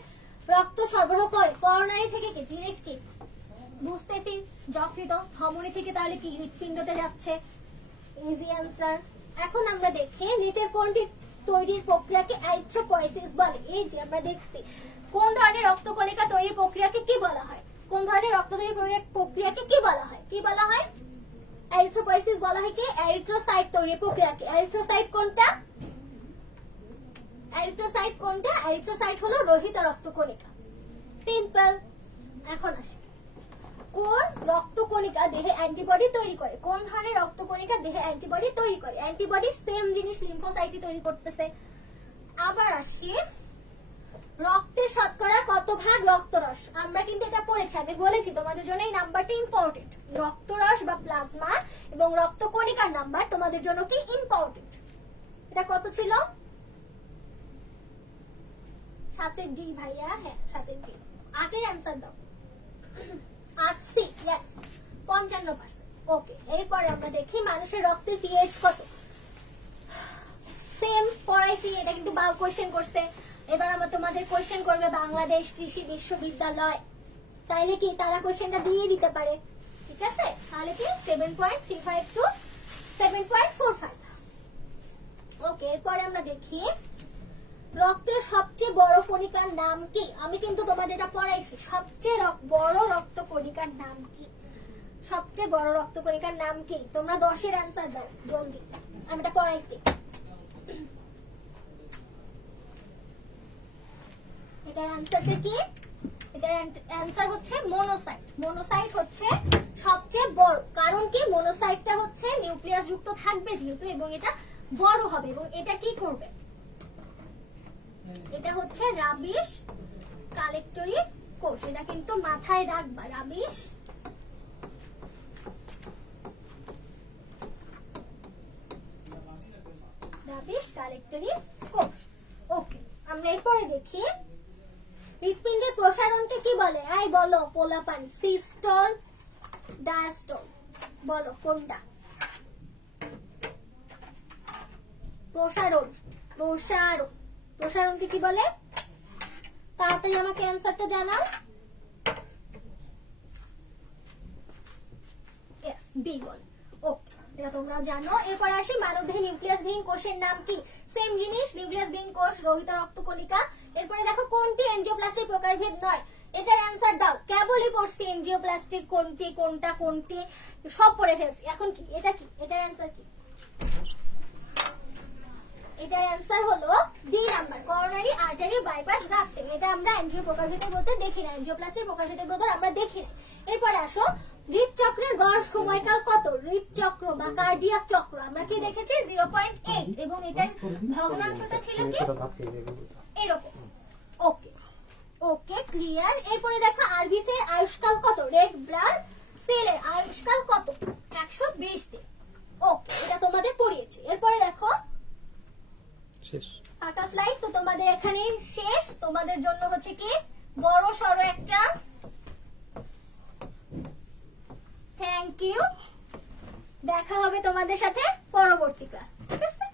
রক্ত সরবরাহ করে? করোনারি থেকে কি ডিরেক্ট কি বুঝতেছি যকৃত, ধমনী থেকে তাহলে কি হৃৎপিণ্ডতে যাচ্ছে। Easy answer. এখন আমরা দেখি নিচের কোনটি তৈরির প্রক্রিয়াকে এরিথ্রোপয়েসিস বলে? এই যে আমরা দেখছি কোন ধরনের রক্তকণিকা তৈরির প্রক্রিয়াকে কি বলা হয়? কোন ধরনের রক্ত তৈরির প্রক্রিয়াকে কি বলা হয়? কি বলা হয়? এরিথ্রোপয়েসিস বলা হয় কি এরিথ্রোসাইট তৈরির প্রক্রিয়াকে। এরিথ্রোসাইট কোনটা? এরিথ্রোসাইট কোনটা? এরিথ্রোসাইট হলো রোহিত রক্তকণিকা। সিম্পল। এখন আসি কোন রক্তকণিকা দেহে অ্যান্টিবডি তৈরি করে? কোন ধরনের রক্তকণিকা দেহে অ্যান্টিবডি তৈরি করে? অ্যান্টিবডি সেম জিনিস লিম্ফোসাইটই তৈরি করতেছে। আবার আসি রক্তের শতকরা কত ভাগ রক্তরস? আমরা কিন্তু এটা পড়েছি, আমি বলেছি তোমাদের জন্য এই নাম্বারটা ইম্পর্টেন্ট। রক্তরস বা প্লাজমা এবং রক্তকণিকার নাম্বার তোমাদের জন্য কি ইম্পর্টেন্ট। এটা কত ছিল? 7 ডি ভাইয়া। হ্যাঁ 7 ডি। 8 এর অ্যানসার দাও। 8 সি। यस 55%। ওকে, এরপরে আমরা দেখি মানুষের রক্তের পিএইচ কত? সেম পড়াইছি, এটা কিন্তু কোশ্চেন করছে। এবার আমরা তোমাদের কোশ্চেন করবে বাংলাদেশ কৃষি বিশ্ববিদ্যালয়, তাইলে কি তারা কোশ্চেনটা দিয়ে দিতে পারে। ঠিক আছে, তাহলে কি 7.35 টু 7.45। ওকে, এরপরে আমরা দেখি রক্তের সবচেয়ে বড় কণিকার নাম কি? আমি কিন্তু তোমাদের এটা পড়াইছি। সবচেয়ে বড় রক্তকণিকার নাম কি? সবচেয়ে বড় রক্তকণিকার নাম কি? তোমরা 10 এর অ্যানসার দাও জলদি, আমি এটা পড়াইছি। এটার অ্যানসারটা কি? এটার অ্যানসার হচ্ছে মনোসাইট। মনোসাইট হচ্ছে সবচেয়ে বড়, কারণ কি মনোসাইটটা হচ্ছে নিউক্লিয়াস যুক্ত থাকবে যেহেতু, এবং এটা বড় হবে। এবং এটা কি করবে? এটা হচ্ছে রাবিশ কালেক্টরি কোষ। এটা কিন্তু মাথায় রাখবা, রাবিশ কালেক্টরি কোষ। ওকে, আমরা এরপরে দেখি হৃৎপিণ্ডের প্রসারণকে কি বলে? আই বলো পোলাপান, সিস্টল ডায়াস্টল, বলো কোনটা? প্রসারণ। প্রসারণ, প্রসারণকে কি বলে? তাড়াতাড়ি আমাকে অ্যানসারটা জানাও। यस বি বল। ওকে, এটা তোমরা জানো। এরপর আসি মানবদেহে নিউক্লিয়াসবিহীন কোষের নাম কি? সেম জিনিস, নিউক্লিয়াসবিহীন কোষ, রোহিত রক্তকণিকা। এরপরে দেখো কোনটি এনজিওপ্লাস্টির প্রকারভেদ নয়? এটার অ্যানসার দাও। কেবলই পড়ছি এনজিওপ্লাস্টিক কোনটি, কোনটা কোনটি সব পড়ে ফেলছি। এখন কি এটা কি? এটার অ্যানসার কি? এটার অ্যানসার হলো D number, coronary artery bypass grafting. এটা আমরা এনজিও প্রকারভেদের মধ্যে দেখি না, এনজিওপ্লাস্টির প্রকারভেদের মধ্যে আমরা দেখি না। এরপরে আসো হৃদচক্রের গড় সময়কাল কত? হৃদচক্র বা কার্ডিয়াক চক্র আমরা কি দেখেছি? 0.8, এবং এটার ভগ্নাংশটা ছিল কি এরকম। ওকে ওকে, ক্লিয়ার। এরপরে দেখো আরবিসি এর আয়ুষ্কাল কত? রেড ব্লাড সেলের আয়ুষ্কাল কত? 120 দিন। ওকে, এটা তোমাদের পড়িয়েছি। এরপরে দেখো শেষ ফাঁকা স্লাইড, তো তোমাদের এখানে শেষ। তোমাদের জন্য হচ্ছে কি বড় সরো একটা থ্যাংক ইউ। দেখা হবে তোমাদের সাথে পরবর্তী ক্লাস। ঠিক আছে।